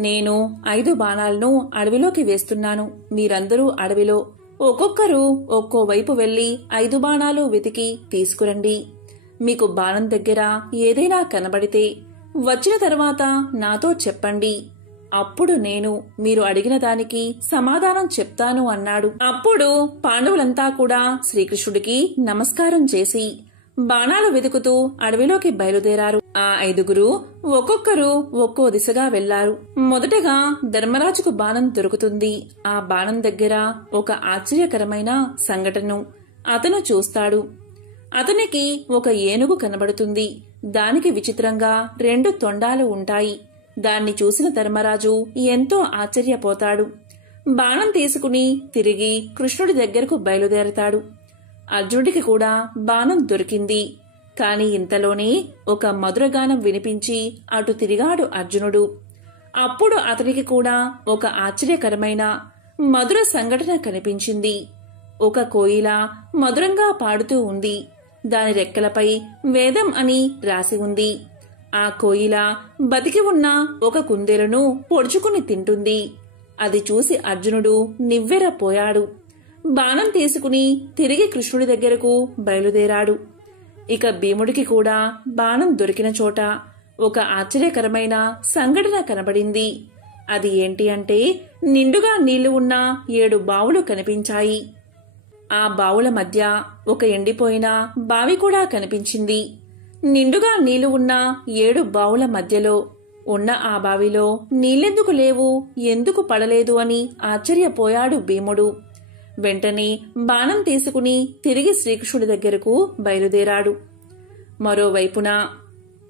నేను 5 బాణాలను అడవిలోకి వేస్తున్నాను. మీరందరూ అడవిలో ఒక్కొక్కరు ఒక్కో వైపు వెళ్లి 5 బాణాలు వెతికి తీసుకురండి. మీకు బాణం దగ్గర ఏదైనా కనబడితే వచ్చిన తర్వాత నాతో చెప్పండి. అప్పుడు నేను మీరు అడిగిన దానికి సమాధానం చెప్తాను అన్నాడు. అప్పుడు పాండవులంతా కూడా శ్రీకృష్ణుడికి నమస్కారం చేసి బాణాలు వెతుకుతూ అడవిలోకి బయలుదేరారు. ఆ 5 ఒక్కొక్కరు ఒక్కో దిశగా వెళ్లారు. మొదటగా ధర్మరాజుకు బాణం దొరుకుతుంది. ఆ బాణం దగ్గర ఒక ఆశ్చర్యకరమైన సంఘటన అతను చూస్తాడు. అతనికి ఒక ఏనుగు కనబడుతుంది. దానికి విచిత్రంగా 2 తొండాలు ఉంటాయి. దాన్ని చూసిన ధర్మరాజు ఎంతో ఆశ్చర్యపోతాడు. బాణం తీసుకుని తిరిగి కృష్ణుడి దగ్గరకు బయలుదేరతాడు. అర్జునుడికి కూడా బాణం దొరికింది. కాని ఇంతలోనే ఒక మధురగానం వినిపించి అటు తిరిగాడు అర్జునుడు. అప్పుడు అతనికి కూడా ఒక ఆశ్చర్యకరమైన మధుర సంఘటన కనిపించింది. ఒక కోయిల మధురంగా పాడుతూ ఉంది. దాని రెక్కలపై వేదం అని రాసి ఉంది. ఆ కోయిల బతికి ఉన్న ఒక కుందేలును పొడుచుకుని తింటుంది. అది చూసి అర్జునుడు నివ్వెరపోయాడు. బాణం తీసుకుని తిరిగి కృష్ణుడి దగ్గరకు బయలుదేరాడు. ఇక భీముడికి కూడా బాణం దొరికిన చోట ఒక ఆశ్చర్యకరమైన సంఘటన కనబడింది. అది ఏంటి అంటే నిండుగా నీళ్లు ఉన్న 7 బావులు కనిపించాయి. ఆ బావుల మధ్య ఒక ఎండిపోయిన బావి కూడా కనిపించింది. నిండుగా నీళ్లు ఉన్న 7 బావుల మధ్యలో ఉన్న ఆ బావిలో నీళ్ళెందుకు లేవు, ఎందుకు పడలేదు అని ఆశ్చర్యపోయాడు భీముడు. వెంటనే బాణం తీసుకుని తిరిగి శ్రీకృష్ణుడి దగ్గరకు బయలుదేరాడు. మరోవైపున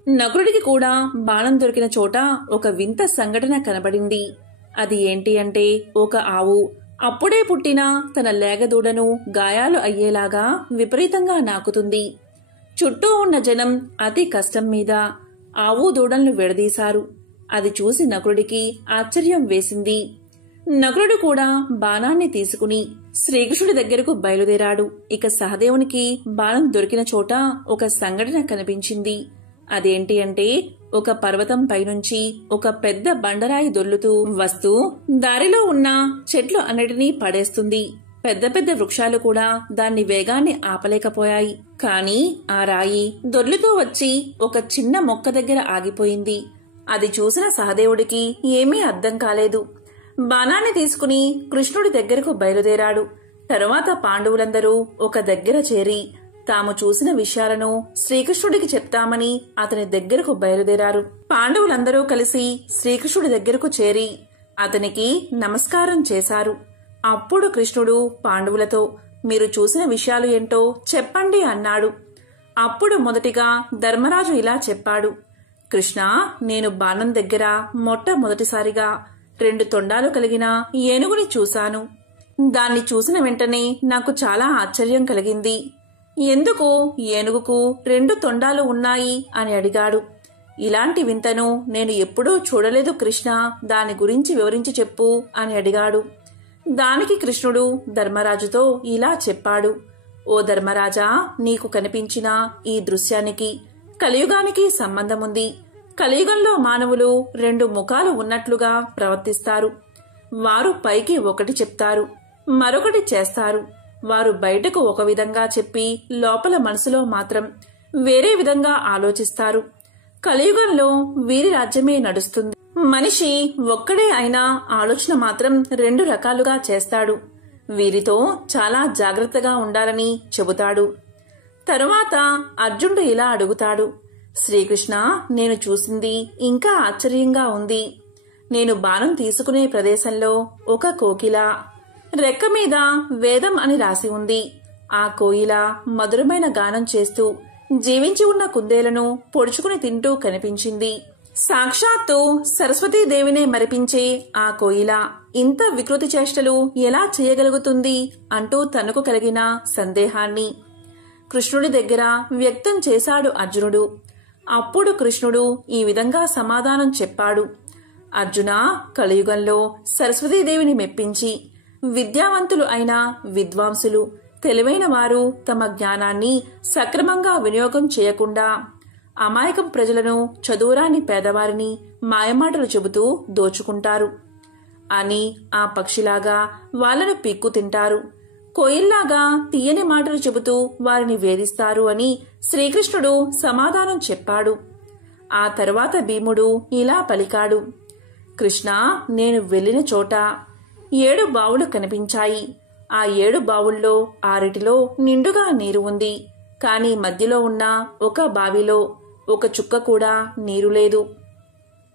నకులుడికి కూడా బాణం దొరికిన చోట ఒక వింత సంఘటన కనబడింది. అది ఏంటి అంటే ఒక ఆవు అప్పుడే పుట్టిన తన లేగదూడను గాయాలు అయ్యేలాగా విపరీతంగా నాకుతుంది. చుట్టూ ఉన్న జనం అతి కష్టం మీద ఆవు దూడలను విడదీశారు. అది చూసి నకులుడికి ఆశ్చర్యం వేసింది. నకులుడు కూడా బాణాన్ని తీసుకుని శ్రీకృష్ణుడి దగ్గరకు బయలుదేరాడు. ఇక సహదేవునికి బాణం దొరికిన చోట ఒక సంఘటన కనిపించింది. అదేంటి అంటే, ఒక పర్వతం పైనుంచి ఒక పెద్ద బండరాయి దొర్లుతూ వస్తూ దారిలో ఉన్న చెట్లు అన్నిటినీ పడేస్తుంది. పెద్ద పెద్ద వృక్షాలు కూడా దాన్ని వేగాన్ని ఆపలేకపోయాయి. కాని ఆ రాయి దొర్లుతూ వచ్చి ఒక చిన్న మొక్క దగ్గర ఆగిపోయింది. అది చూసిన సహదేవుడికి ఏమీ అర్థం కాలేదు. బాణాన్ని తీసుకుని కృష్ణుడి దగ్గరకు బయలుదేరాడు. తరువాత పాండవులందరూ ఒక దగ్గర చేరి తాము చూసిన విషయాలను శ్రీకృష్ణుడికి చెప్తామని అతని దగ్గరకు బయలుదేరారు. పాండవులందరూ కలిసి శ్రీకృష్ణుడి దగ్గరకు చేరి అతనికి నమస్కారం చేశారు. అప్పుడు కృష్ణుడు పాండవులతో, మీరు చూసిన విషయాలు ఏంటో చెప్పండి అన్నాడు. అప్పుడు మొదటిగా ధర్మరాజు ఇలా చెప్పాడు. కృష్ణ, నేను బాణం దగ్గర మొట్టమొదటిసారిగా 2 తొండాలు కలిగిన ఏనుగుని చూశాను. దాన్ని చూసిన వెంటనే నాకు చాలా ఆశ్చర్యం కలిగింది. ఎందుకు ఏనుగుకు 2 తొండాలు ఉన్నాయి అని అడిగాడు. ఇలాంటి వింతను నేను ఎప్పుడూ చూడలేదు కృష్ణ, దాని గురించి వివరించి చెప్పు అని అడిగాడు. దానికి కృష్ణుడు ధర్మరాజుతో ఇలా చెప్పాడు. ఓ ధర్మరాజా, నీకు కనిపించిన ఈ దృశ్యానికి కలియుగానికి సంబంధముంది. కలియుగంలో మానవులు 2 ముఖాలు ఉన్నట్లుగా ప్రవర్తిస్తారు. వారు పైకి ఒకటి చెప్తారు, మరొకటి చేస్తారు. వారు బయటకు ఒక విధంగా చెప్పి లోపల మనసులో మాత్రం వేరే విధంగా ఆలోచిస్తారు. కలియుగంలో వీరి రాజ్యమే నడుస్తుంది. మనిషి ఒక్కడే అయినా ఆలోచన మాత్రం 2 రకాలుగా చేస్తాడు. వీరితో చాలా జాగ్రత్తగా ఉండాలని చెబుతాడు. తరువాత అర్జునుడు ఇలా అడుగుతాడు. శ్రీకృష్ణ, నేను చూసింది ఇంకా ఆశ్చర్యంగా ఉంది. నేను బాణం తీసుకునే ప్రదేశంలో ఒక కోకిల, రెక్క మీద వేదం అని రాసి ఉంది. ఆ కోయిల మధురమైన గానం చేస్తూ జీవించి ఉన్న కుందేలను పొడుచుకుని తింటూ కనిపించింది. సాక్షాత్తు సరస్వతీదేవినే మరిపించే ఆ కోయిల ఇంత వికృతి చేష్టలు ఎలా చేయగలుగుతుంది అంటూ తనకు కలిగిన సందేహాన్ని కృష్ణుడి దగ్గర వ్యక్తం చేశాడు అర్జునుడు. అప్పుడు కృష్ణుడు ఈ విధంగా సమాధానం చెప్పాడు. అర్జున, కలియుగంలో సరస్వతీదేవిని మెప్పించి విద్యావంతులు అయిన విద్వాంసులు, తెలివైన వారు తమ జ్ఞానాన్ని సక్రమంగా వినియోగం చేయకుండా అమాయకం ప్రజలను, చదువురాని పేదవారిని మాయమాటలు చెబుతూ దోచుకుంటారు అని ఆ పక్షిలాగా వాళ్లను పీక్కు తింటారు. కోయిల్లాగా తీయని మాటలు చెబుతూ వారిని వేధిస్తారు అని శ్రీకృష్ణుడు సమాధానం చెప్పాడు. ఆ తరువాత భీముడు ఇలా పలికాడు. కృష్ణ, నేను వెళ్లిన చోట 7 బావులు కనిపించాయి. ఆ 7 బావుల్లో 6 నిండుగా నీరు ఉంది. కాని మధ్యలో ఉన్న ఒక బావిలో ఒక చుక్క కూడా నీరు లేదు.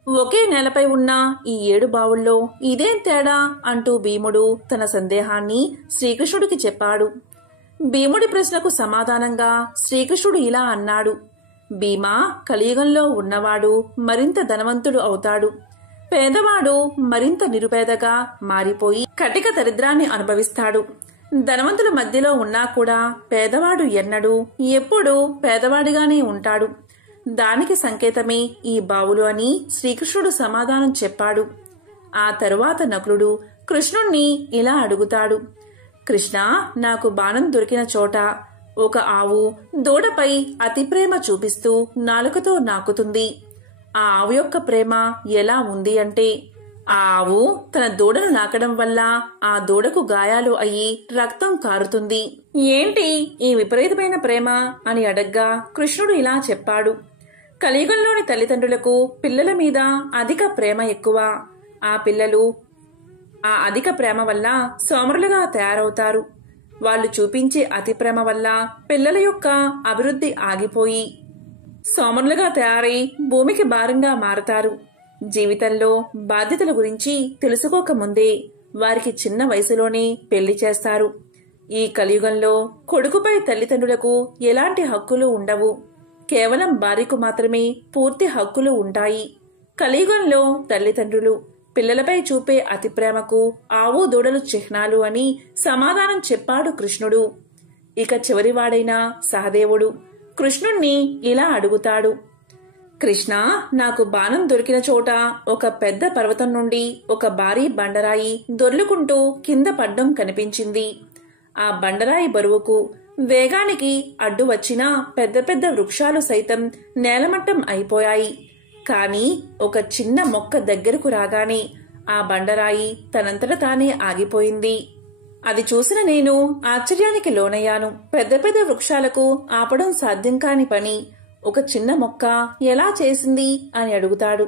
ఒకే నేలపై ఉన్న ఈ 7 బావుల్లో ఇదేం తేడా అంటూ భీముడు తన సందేహాన్ని శ్రీకృష్ణుడికి చెప్పాడు. భీముడి ప్రశ్నకు సమాధానంగా శ్రీకృష్ణుడు ఇలా అన్నాడు. భీమా, కలియుగంలో ఉన్నవాడు మరింత ధనవంతుడు అవుతాడు. పేదవాడు మరింత నిరుపేదగా మారిపోయి కటిక దరిద్రాన్ని అనుభవిస్తాడు. ధనవంతుల మధ్యలో ఉన్నా కూడా పేదవాడు ఎన్నడూ ఎప్పుడూ పేదవాడిగానే ఉంటాడు. దానికి సంకేతమే ఈ బావులు అని శ్రీకృష్ణుడు సమాధానం చెప్పాడు. ఆ తరువాత నకులుడు కృష్ణుణ్ణి ఇలా అడుగుతాడు. కృష్ణ, నాకు బాణం దొరికిన చోట ఒక ఆవు దూడపై అతి ప్రేమ చూపిస్తూ నాలుకతో నాకుతుంది. ఆ ఆవు యొక్క ప్రేమ ఎలా ఉంది అంటే, ఆ ఆవు తన దూడను నాకడం వల్ల ఆ దూడకు గాయాలు అయ్యి రక్తం కారుతుంది. ఏంటి ఈ విపరీతమైన ప్రేమ అని అడగ్గా కృష్ణుడు ఇలా చెప్పాడు. కలియుగంలోని తల్లిదండ్రులకు పిల్లల మీద అధిక ప్రేమ ఎక్కువ. ఆ పిల్లలు ఆ అధిక ప్రేమ వల్ల సోమరులుగా తయారవుతారు. వాళ్ళు చూపించే అతి ప్రేమ వల్ల పిల్లల యొక్క అభివృద్ధి ఆగిపోయి సోమరులుగా తయారై భూమికి భారంగా మారతారు. జీవితంలో బాధ్యతల గురించి తెలుసుకోకముందే వారికి చిన్న వయసులోనే పెళ్లి చేస్తారు. ఈ కలియుగంలో కొడుకుపై తల్లిదండ్రులకు ఎలాంటి హక్కులు ఉండవు. కేవలం భార్యకు మాత్రమే పూర్తి హక్కులు ఉంటాయి. కలియుగంలో తల్లిదండ్రులు పిల్లలపై చూపే అతి ప్రేమకు ఆవు దూడలు చిహ్నాలు అని సమాధానం చెప్పాడు కృష్ణుడు. ఇక చివరివాడైన సహదేవుడు కృష్ణుణ్ణి ఇలా అడుగుతాడు. కృష్ణ, నాకు బాణం దొరికిన చోట ఒక పెద్ద పర్వతం నుండి ఒక భారీ బండరాయి దొర్లుకుంటూ కింద పడ్డం కనిపించింది. ఆ బండరాయి బరువుకు, వేగానికి అడ్డు వచ్చిన పెద్ద పెద్ద వృక్షాలు సైతం నేలమట్టం అయిపోయాయి. కాని ఒక చిన్న మొక్క దగ్గరకు రాగానే ఆ బండరాయి తనంతట తానే ఆగిపోయింది. అది చూసిన నేను ఆశ్చర్యానికి లోనయ్యాను. పెద్ద పెద్ద వృక్షాలకు ఆపడం సాధ్యం కాని పని ఒక చిన్న మొక్క ఎలా చేసింది అని అడుగుతాడు.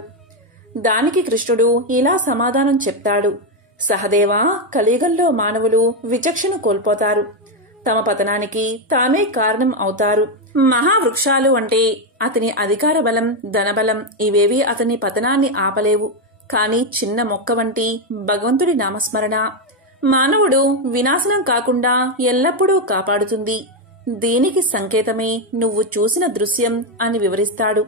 దానికి కృష్ణుడు ఇలా సమాధానం చెప్తాడు. సహదేవా, కలియుగంలో మానవులు విచక్షణ కోల్పోతారు. తమ పతనానికి తామే కారణం అవుతారు. మహావృక్షాలు అంటే అతని అధికార బలం, ధనబలం ఇవేవి అతని పతనాన్ని ఆపలేవు. కాని చిన్న మొక్క వంటి భగవంతుడి నామస్మరణ మానవుడు వినాశనం కాకుండా ఎల్లప్పుడూ కాపాడుతుంది. దీనికి సంకేతమే నువ్వు చూసిన దృశ్యం అని వివరిస్తాడు.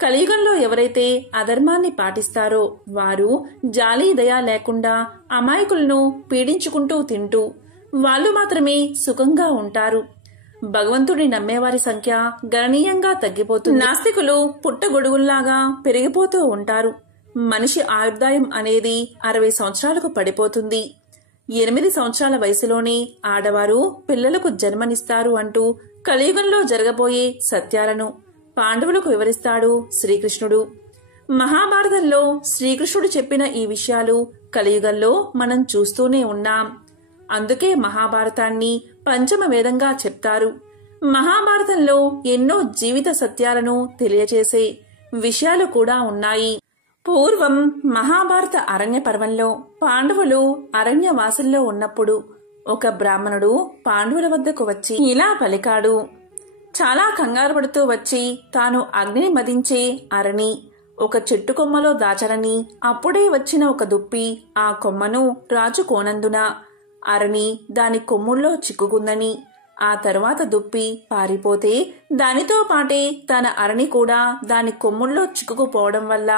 కలియుగంలో ఎవరైతే అధర్మాన్ని పాటిస్తారో వారు జాలి దయ లేకుండా అమాయకులను పీడించుకుంటూ తింటూ వాళ్ళు మాత్రమే సుఖంగా ఉంటారు. భగవంతుడిని నమ్మేవారి సంఖ్య గణనీయంగా తగ్గిపోతుంది. నాస్తికులు పుట్టగొడుగుల్లాగా పెరిగిపోతూ ఉంటారు. మనిషి ఆయుర్దాయం అనేది 60 సంవత్సరాలకు పడిపోతుంది. 8 సంవత్సరాల వయసులోనే ఆడవారు పిల్లలకు జన్మనిస్తారు అంటూ కలియుగంలో జరగబోయే సత్యాలను పాండవులకు వివరిస్తాడు శ్రీకృష్ణుడు. మహాభారతంలో శ్రీకృష్ణుడు చెప్పిన ఈ విషయాలు కలియుగంలో మనం చూస్తూనే ఉన్నాం. అందుకే మహాభారతాన్ని పంచమ వేదంగా చెప్తారు. మహాభారతంలో ఎన్నో జీవిత సత్యాలను తెలియచేసే విషయాలు కూడా ఉన్నాయి. పూర్వం మహాభారత అరణ్య పర్వంలో పాండవులు అరణ్యవాసుల్లో ఉన్నప్పుడు ఒక బ్రాహ్మణుడు పాండవుల వద్దకు వచ్చి ఇలా పలికాడు. చాలా కంగారు పడుతూ వచ్చి తాను అగ్నిని మదించే అరణి ఒక చెట్టు కొమ్మలో దాచరని, అప్పుడే వచ్చిన ఒక దుప్పి ఆ కొమ్మను రాజుకోనందున అరణి దాని కొమ్ముల్లో చిక్కుకుందని, ఆ తరువాత దుప్పి పారిపోతే దానితో పాటే తన అరణి కూడా దాని కొమ్ముల్లో చిక్కుకుపోవడం వల్ల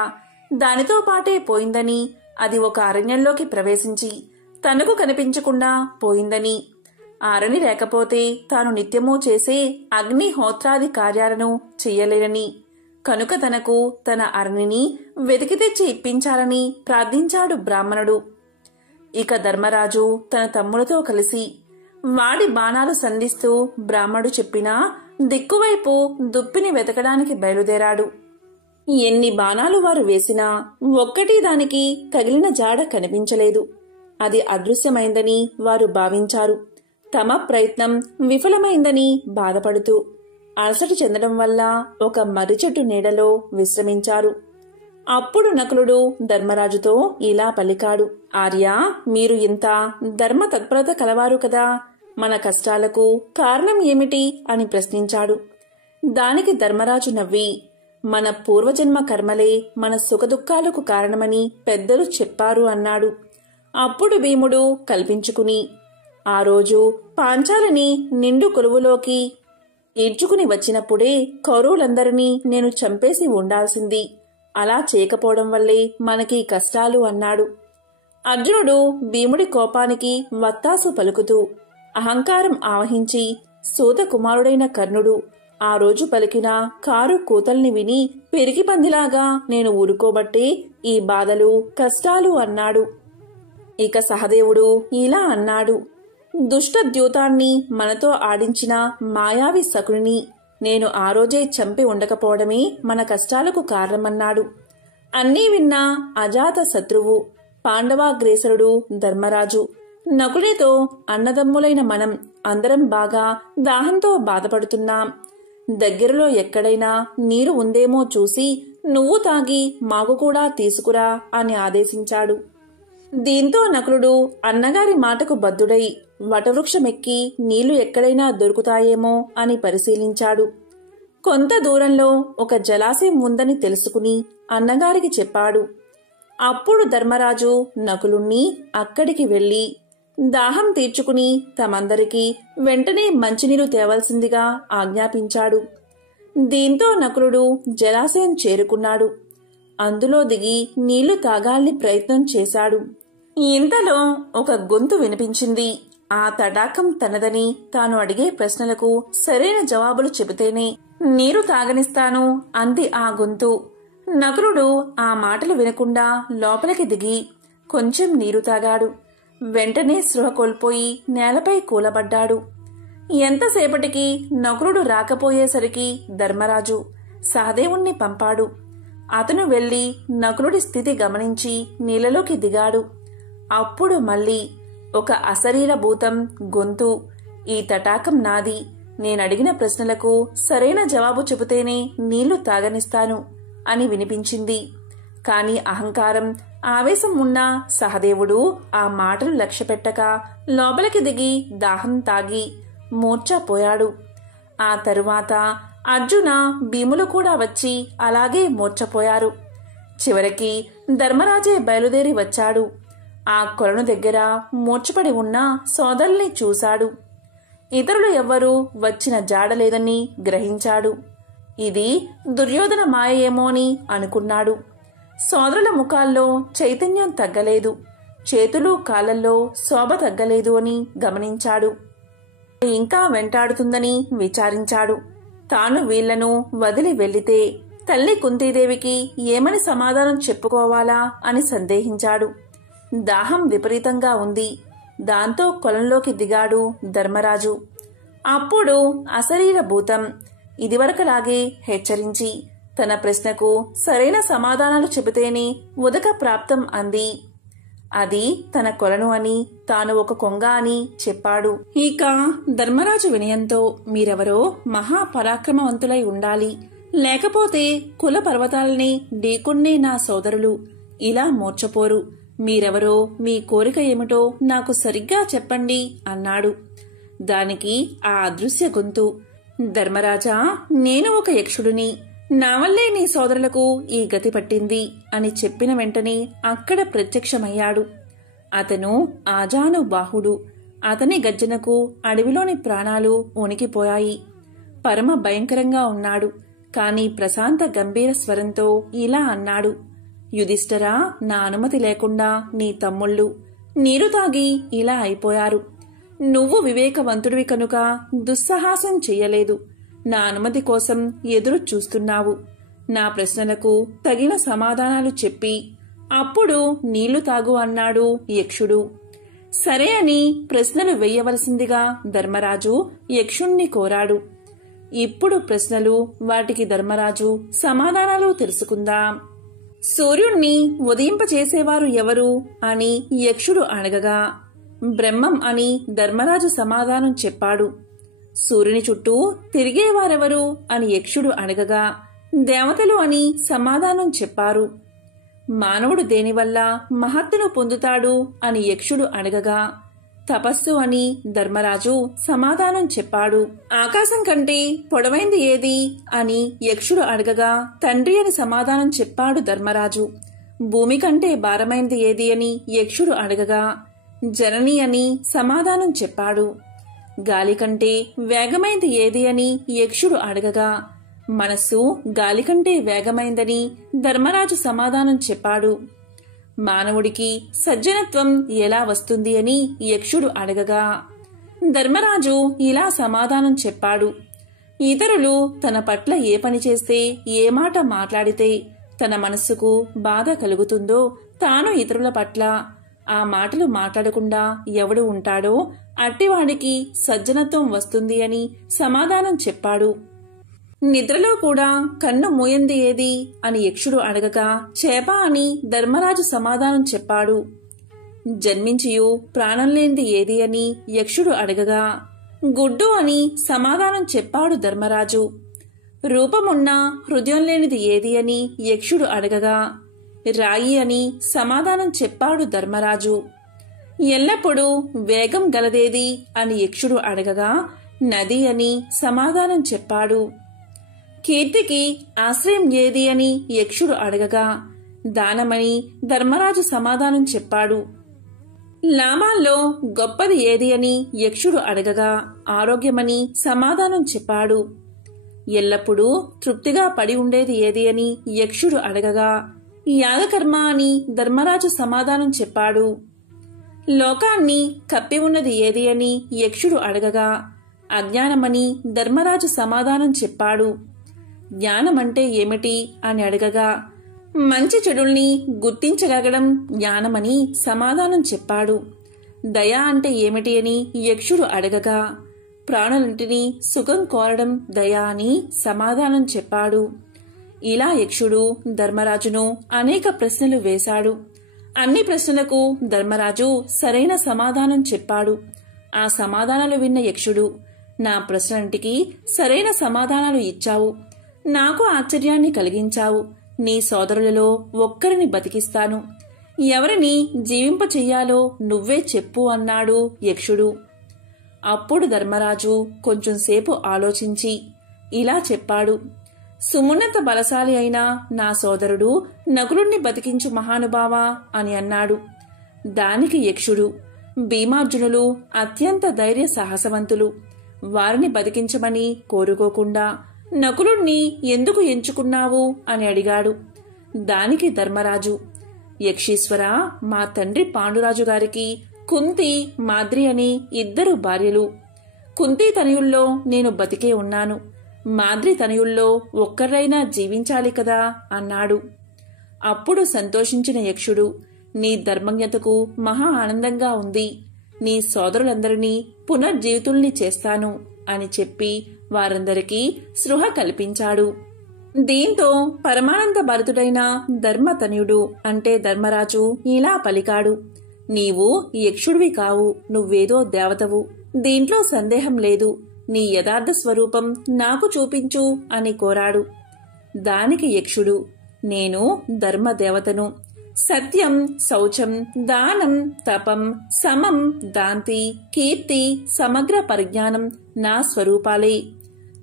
దానితో పాటే పోయిందని, అది ఒక అరణ్యంలోకి ప్రవేశించి తనకు కనిపించకుండా పోయిందని, ఆ అరణి లేకపోతే తాను నిత్యమూ చేసే అగ్నిహోత్రాది కార్యాలను చెయ్యలేనని, కనుక తనకు తన అరణిని వెతికి తెచ్చి ఇప్పించాలని ప్రార్థించాడు బ్రాహ్మణుడు. ఇక ధర్మరాజు తన తమ్ములతో కలిసి వాడి బాణాలు సంధిస్తూ బ్రాహ్మణుడు చెప్పిన దిక్కువైపు దుప్పిని వెతకడానికి బయలుదేరాడు. ఎన్ని బాణాలు వారు వేసినా ఒక్కటి దానికి తగిలిన జాడ కనిపించలేదు. అది అదృశ్యమైందని వారు భావించారు. తమ ప్రయత్నం విఫలమైందని బాధపడుతూ అలసట చెందడం వల్ల ఒక మర్రి చెట్టు నీడలో విశ్రమించారు. అప్పుడు నకులుడు ధర్మరాజుతో ఇలా పలికాడు. ఆర్యా, మీరు ఇంత ధర్మ తత్పరత కలవారు కదా, మన కష్టాలకు కారణం ఏమిటి అని ప్రశ్నించాడు. దానికి ధర్మరాజు నవ్వి, మన పూర్వజన్మ కర్మలే మన సుఖదుఖాలకు కారణమని పెద్దలు చెప్పారు అన్నాడు. అప్పుడు భీముడు కల్పించుకుని, ఆ రోజు పాంచాలని నిండు కొలువులోకి ఈడ్చుకుని వచ్చినప్పుడే కౌరవులందరినీ నేను చంపేసి ఉండాల్సింది. అలా చేయకపోవడం వల్లే మనకి కష్టాలు అన్నాడు. అర్జునుడు భీముడి కోపానికి వత్తాసు పలుకుతూ అహంకారం ఆవహించి సూత కుమారుడైన కర్ణుడు ఆ రోజు పలికిన కారు కూతల్ని విని పెరిగి పందిలాగా నేను ఊరుకోబట్టే ఈ బాధలు కష్టాలు అన్నాడు. ఇక సహదేవుడు ఇలా అన్నాడు. దుష్ట ద్యూతాన్ని మనతో ఆడించిన మాయావి శకుని నేను ఆ రోజే చంపి ఉండకపోవడమే మన కష్టాలకు కారణమన్నాడు. అన్నీ విన్న అజాత శత్రువు పాండవాగ్రేసరుడు ధర్మరాజు నకునితో అన్నదమ్ములైన మనం అందరం బాగా దాహంతో బాధపడుతున్నాం. దగ్గరలో ఎక్కడైనా నీరు ఉందేమో చూసి నువ్వు తాగి మాకు కూడా తీసుకురా అని ఆదేశించాడు. దీంతో నకులుడు అన్నగారి మాటకు బద్ధుడై వటవృక్షమెక్కి నీళ్లు ఎక్కడైనా దొరుకుతాయేమో అని పరిశీలించాడు. కొంత దూరంలో ఒక జలాశయం ఉందని తెలుసుకుని అన్నగారికి చెప్పాడు. అప్పుడు ధర్మరాజు నకులుణ్ణి అక్కడికి వెళ్లి దాహం తీర్చుకుని తమందరికీ వెంటనే మంచినీరు తేవలసిందిగా ఆజ్ఞాపించాడు. దీంతో నకులుడు జలాశయం చేరుకున్నాడు. అందులో దిగి నీళ్లు తాగాలని ప్రయత్నం చేశాడు. ఇంతలో ఒక గొంతు వినిపించింది. ఆ తటాకం తనదని తాను అడిగే ప్రశ్నలకు సరైన జవాబులు చెబితేనే నీరు తాగనిస్తాను అంది ఆ గొంతు. నకులుడు ఆ మాటలు వినకుండా లోపలికి దిగి కొంచెం నీరు తాగాడు. వెంటనే స్పృహ కోల్పోయి నేలపై కూలబడ్డాడు. ఎంతసేపటికి నకులుడు రాకపోయేసరికి ధర్మరాజు సహదేవుణ్ణి పంపాడు. అతను వెళ్లి నకులుడి స్థితి గమనించి నీళ్లలోకి దిగాడు. అప్పుడు మళ్ళీ ఒక అశరీర భూతం గొంతు, ఈ తటాకం నాది, నేనడిగిన ప్రశ్నలకు సరైన జవాబు చెబితేనే నీళ్లు తాగనిస్తాను అని వినిపించింది. కాని అహంకారం, ఆవేశం ఉన్న సహదేవుడు ఆ మాటలు లక్ష్యపెట్టక లోపలికి దిగి దాహం తాగి మూర్ఛపోయాడు. ఆ తరువాత అర్జున, భీములు కూడా వచ్చి అలాగే మూర్ఛపోయారు. చివరికి ధర్మరాజే బయలుదేరి వచ్చాడు. ఆ కొలను దగ్గర మూర్ఛపడి ఉన్న సోదరుల్ని చూశాడు. ఇతరులు ఎవ్వరూ వచ్చిన జాడలేదని గ్రహించాడు. ఇది దుర్యోధన మాయేమోని అనుకున్నాడు. సోదరుల ముఖాల్లో చైతన్యం తగ్గలేదు, చేతులు కాళ్లల్లో శోభ తగ్గలేదు అని గమనించాడు. ఇంకా వెంటాడుతుందని విచారించాడు. తాను వీళ్లను వదిలి వెళ్లితే తల్లి కుంతీదేవికి ఏమని సమాధానం చెప్పుకోవాలా అని సందేహించాడు. దాహం విపరీతంగా ఉంది. దాంతో కొలంలోకి దిగాడు ధర్మరాజు. అప్పుడు అశరీర భూతం ఇదివరకలాగే హెచ్చరించి తన ప్రశ్నకు సరైన సమాధానాలు చెబితేనే ఉదక ప్రాప్తం అంది. అది తన కొలను అని, తాను ఒక కొంగ అని చెప్పాడు. ఇక ధర్మరాజు వినయంతో, మీరెవరో మహాపరాక్రమవంతులై ఉండాలి, లేకపోతే కుల పర్వతాలని ఢీకొన్నే నా సోదరులు ఇలా మూర్ఛపోరు. మీరెవరో, మీ కోరిక ఏమిటో నాకు సరిగ్గా చెప్పండి అన్నాడు. దానికి ఆ అదృశ్య గొంతు, ధర్మరాజా, నేను ఒక యక్షుడిని, నా వల్లే నీ సోదరులకు ఈ గతి పట్టింది అని చెప్పిన వెంటనే అక్కడ ప్రత్యక్షమయ్యాడు. అతను ఆజానుబాహుడు. అతని గర్జనకు అడవిలోని ప్రాణాలు వణికిపోయాయి. పరమ భయంకరంగా ఉన్నాడు. కాని ప్రశాంత గంభీర స్వరంతో ఇలా అన్నాడు, యుధిష్ఠిరా, నా అనుమతి లేకుండా నీ తమ్ముళ్ళు నీరు తాగి ఇలా అయిపోయారు. నువ్వు వివేకవంతుడివి కనుక దుస్సాహసం చెయ్యలేదు. నా అనుమతి కోసం ఎదురు చూస్తున్నావు. నా ప్రశ్నలకు తగిన సమాధానాలు చెప్పి అప్పుడు నీళ్లు తాగు అన్నాడు యక్షుడు. సరే అని ప్రశ్నలు వెయ్యవలసిందిగా ధర్మరాజు యక్షుణ్ణి కోరాడు. ఇప్పుడు ప్రశ్నలు, వాటికి ధర్మరాజు సమాధానాలు తెలుసుకుందాం. సూర్యుణ్ణి ఉదయింపచేసేవారు ఎవరు అని యక్షుడు అడగగా బ్రహ్మం అని ధర్మరాజు సమాధానం చెప్పాడు. సూర్యుని చుట్టూ తిరిగేవారెవరు అని యక్షుడు అడగగా దేవతలు అని సమాధానం చెప్పారు. మానవుడు దేనివల్ల మహత్తును పొందుతాడు అని యక్షుడు అడగగా తపస్సు అని ధర్మరాజు సమాధానం చెప్పాడు. ఆకాశం కంటే పొడవైంది ఏది అని యక్షుడు అడగగా తండ్రి అని సమాధానం చెప్పాడు ధర్మరాజు. భూమి కంటే భారమైంది ఏది అని యక్షుడు అడగగా జనని అని సమాధానం చెప్పాడు. గాలి కంటే వేగమైంది ఏది అని యక్షుడు అడగగా మనస్సు గాలి కంటే వేగమైందని ధర్మరాజు సమాధానం చెప్పాడు. మానవుడికి సజ్జనత్వం ఎలా వస్తుంది అని యక్షుడు అడగగా ధర్మరాజు ఇలా సమాధానం చెప్పాడు. ఇతరులు తన పట్ల ఏ పని చేస్తే, ఏ మాట మాట్లాడితే తన మనస్సుకు బాధ కలుగుతుందో తాను ఇతరుల పట్ల ఆ మాటలు మాట్లాడకుండా ఎవడు ఉంటాడో అట్టివాడికి సజ్జనత్వం వస్తుంది అని సమాధానం చెప్పాడు. నిద్రలో కూడా కన్ను మూయంది ఏది అని యక్షుడు అడగగా చేప అని ధర్మరాజు సమాధానం చెప్పాడు. జన్మించియు ప్రాణం లేనిది ఏది అని యక్షుడు అడగగా గుడ్డు అని సమాధానం చెప్పాడు ధర్మరాజు. రూపమున్న హృదయం లేనిది ఏది అని యక్షుడు అడగగా రాయి అని సమాధానం చెప్పాడు ధర్మరాజు. ఎల్లప్పుడూ వేగం గలదేది అని యక్షుడు అడగగా నది అని సమాధానం చెప్పాడు. కీర్తికి ఆశ్రయం ఏది అని యక్షుడు అడగగా దానమని ధర్మరాజు సమాధానం చెప్పాడు. లాభాల్లో గొప్పది ఏది అని యక్షుడు అడగగా ఆరోగ్యమని సమాధానం చెప్పాడు. ఎల్లప్పుడూ తృప్తిగా పడి ఉండేది ఏది అని యక్షుడు అడగగా యాగకర్మ అని ధర్మరాజు సమాధానం చెప్పాడు. లోకాన్ని కప్పి ఉన్నది ఏది అని యక్షుడు అడగగా అజ్ఞానమని ధర్మరాజు సమాధానం చెప్పాడు. జ్ఞానమంటే ఏమిటి అని అడగగా మంచి చెడుల్ని గుర్తించగలగడం జ్ఞానమని సమాధానం చెప్పాడు. దయ అంటే ఏమిటి అని యక్షుడు అడగగా ప్రాణులంటిని సుఖం కోరడం దయ అని సమాధానం చెప్పాడు. ఇలా యక్షుడు ధర్మరాజును అనేక ప్రశ్నలు వేశాడు. అన్ని ప్రశ్నలకు ధర్మరాజు సరైన సమాధానం చెప్పాడు. ఆ సమాధానాలు విన్న యక్షుడు, నా ప్రశ్నలంటికి సరైన సమాధానాలు ఇచ్చావు, నాకు ఆశ్చర్యాన్ని కలిగించావు. నీ సోదరులలో ఒక్కరిని బతికిస్తాను, ఎవరిని జీవింపచెయ్యాలో నువ్వే చెప్పు అన్నాడు యక్షుడు. అప్పుడు ధర్మరాజు కొంచెంసేపు ఆలోచించి ఇలా చెప్పాడు. సుమున్నత బలశాలి అయిన నా సోదరుడు నకులుణ్ణి బతికించు మహానుభావా అని అన్నాడు. దానికి యక్షుడు, భీమార్జునులు అత్యంత ధైర్య సాహసవంతులు, వారిని బతికించమని కోరుకోకుండా నకులుణ్ణి ఎందుకు ఎంచుకున్నావు అని అడిగాడు. దానికి ధర్మరాజు, యక్షీశ్వర, మా తండ్రి పాండురాజు గారికి కుంతి, మాద్రి అని 2 భార్యలు. కుంతి తనయుల్లో నేను బతికే ఉన్నాను, మాద్రి తనయుల్లో ఒక్కరైనా జీవించాలి కదా అన్నాడు. అప్పుడు సంతోషించిన యక్షుడు, నీ ధర్మజ్ఞతకు మహా ఆనందంగా ఉంది, నీ సోదరులందరినీ పునర్జీవితుల్ని చేస్తాను అని చెప్పి వారందరికీ స్పృహ కల్పించాడు. దీంతో పరమానంద భరితుడైన ధర్మతనయుడు అంటే ధర్మరాజు ఇలా పలికాడు. నీవు యక్షుడివి కావు, నువ్వేదో దేవతవు, దీంట్లో సందేహం లేదు. నీ యథార్థ స్వరూపం నాకు చూపించు అని కోరాడు. దానికి యక్షుడు, నేను ధర్మదేవతను. సత్యం, శౌచం, దానం, తపం, సమం, దాంతి, కీర్తి, సమగ్ర పరిజ్ఞానం నా స్వరూపాలే.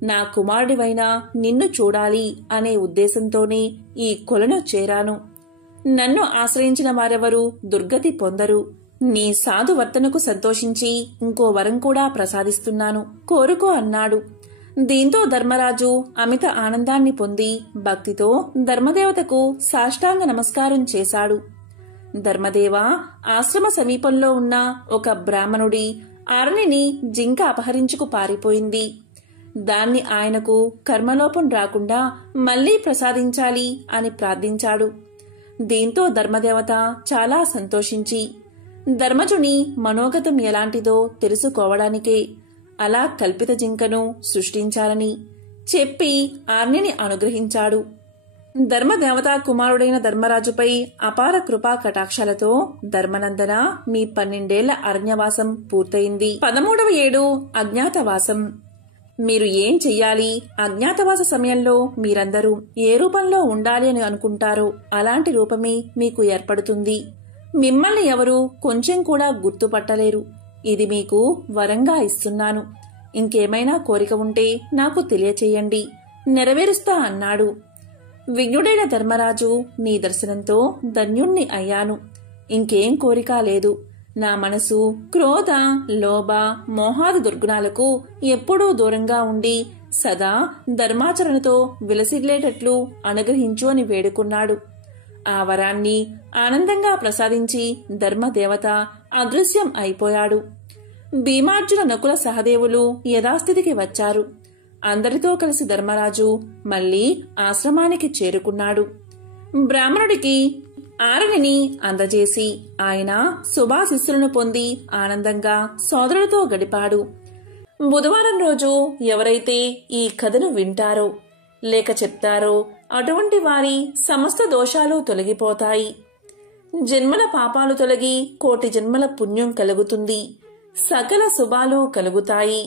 నా కుమారుడివైన నిన్ను చూడాలి అనే ఉద్దేశంతోనే ఈ కొలను చేరాను. నన్ను ఆశ్రయించిన వారెవరూ దుర్గతి పొందరు. నీ సాధువర్తనకు సంతోషించి ఇంకో వరం కూడా ప్రసాదిస్తున్నాను, కోరుకో అన్నాడు. దీంతో ధర్మరాజు అమిత ఆనందాన్ని పొంది భక్తితో ధర్మదేవతకు సాష్టాంగ నమస్కారం చేశాడు. ధర్మదేవ, ఆశ్రమ సమీపంలో ఉన్న ఒక బ్రాహ్మణుడి అరణిని జింక అపహరించుకు పారిపోయింది. దాన్ని ఆయనకు కర్మలోపం రాకుండా మళ్లీ ప్రసాదించాలి అని ప్రార్థించాడు. దీంతో ధర్మదేవత చాలా సంతోషించి ధర్మజుని మనోగతం ఎలాంటిదో తెలుసుకోవడానికే అలా కల్పిత జింకను సృష్టించాలని చెప్పి ఆర్నిని అనుగ్రహించాడు. ధర్మదేవతా కుమారుడైన ధర్మరాజుపై అపార కృపా కటాక్షాలతో ధర్మనందన, మీ 12 ఏళ్ల అరణ్యవాసం పూర్తయింది. 13వ ఏడు అజ్ఞాతవాసం. మీరు ఏం చెయ్యాలి? అజ్ఞాతవాస సమయంలో మీరందరూ ఏ రూపంలో ఉండాలి అని అనుకుంటారో అలాంటి రూపమే మీకు ఏర్పడుతుంది. మిమ్మల్ని ఎవరూ కొంచెం కూడా గుర్తుపట్టలేరు. ఇది మీకు వరంగా ఇస్తున్నాను. ఇంకేమైనా కోరిక ఉంటే నాకు తెలియచేయండి, నెరవేరుస్తా అన్నాడు. విఘ్నుడైన ధర్మరాజు, నీ దర్శనంతో ధన్యుణ్ణి అయ్యాను. ఇంకేం కోరిక లేదు. నా మనసు క్రోధ, లోభ, మోహాది దుర్గుణాలకు ఎప్పుడూ దూరంగా ఉండి సదా ధర్మాచరణతో విలసిల్లేటట్లు అనుగ్రహించు అని వేడుకున్నాడు. ఆ వరాన్ని ఆనందంగా ప్రసాదించి ధర్మదేవత అదృశ్యం అయిపోయాడు. భీమార్జున, నకుల, సహదేవులు యథాస్థితికి వచ్చారు. అందరితో కలిసి ధర్మరాజు మళ్లీ ఆశ్రమానికి చేరుకున్నాడు. బ్రాహ్మణుడికి ఆరణిని అందజేసి ఆయన శుభాశిస్సులను పొంది ఆనందంగా సోదరులతో గడిపాడు. బుధవారం రోజు ఎవరైతే ఈ కథను వింటారో లేక చెప్తారో అటువంటి వారి సమస్త దోషాలు తొలగిపోతాయి. జన్మల పాపాలు తొలగి 1,000,000 జన్మల పుణ్యం కలుగుతుంది. సకల శుభాలు కలుగుతాయి.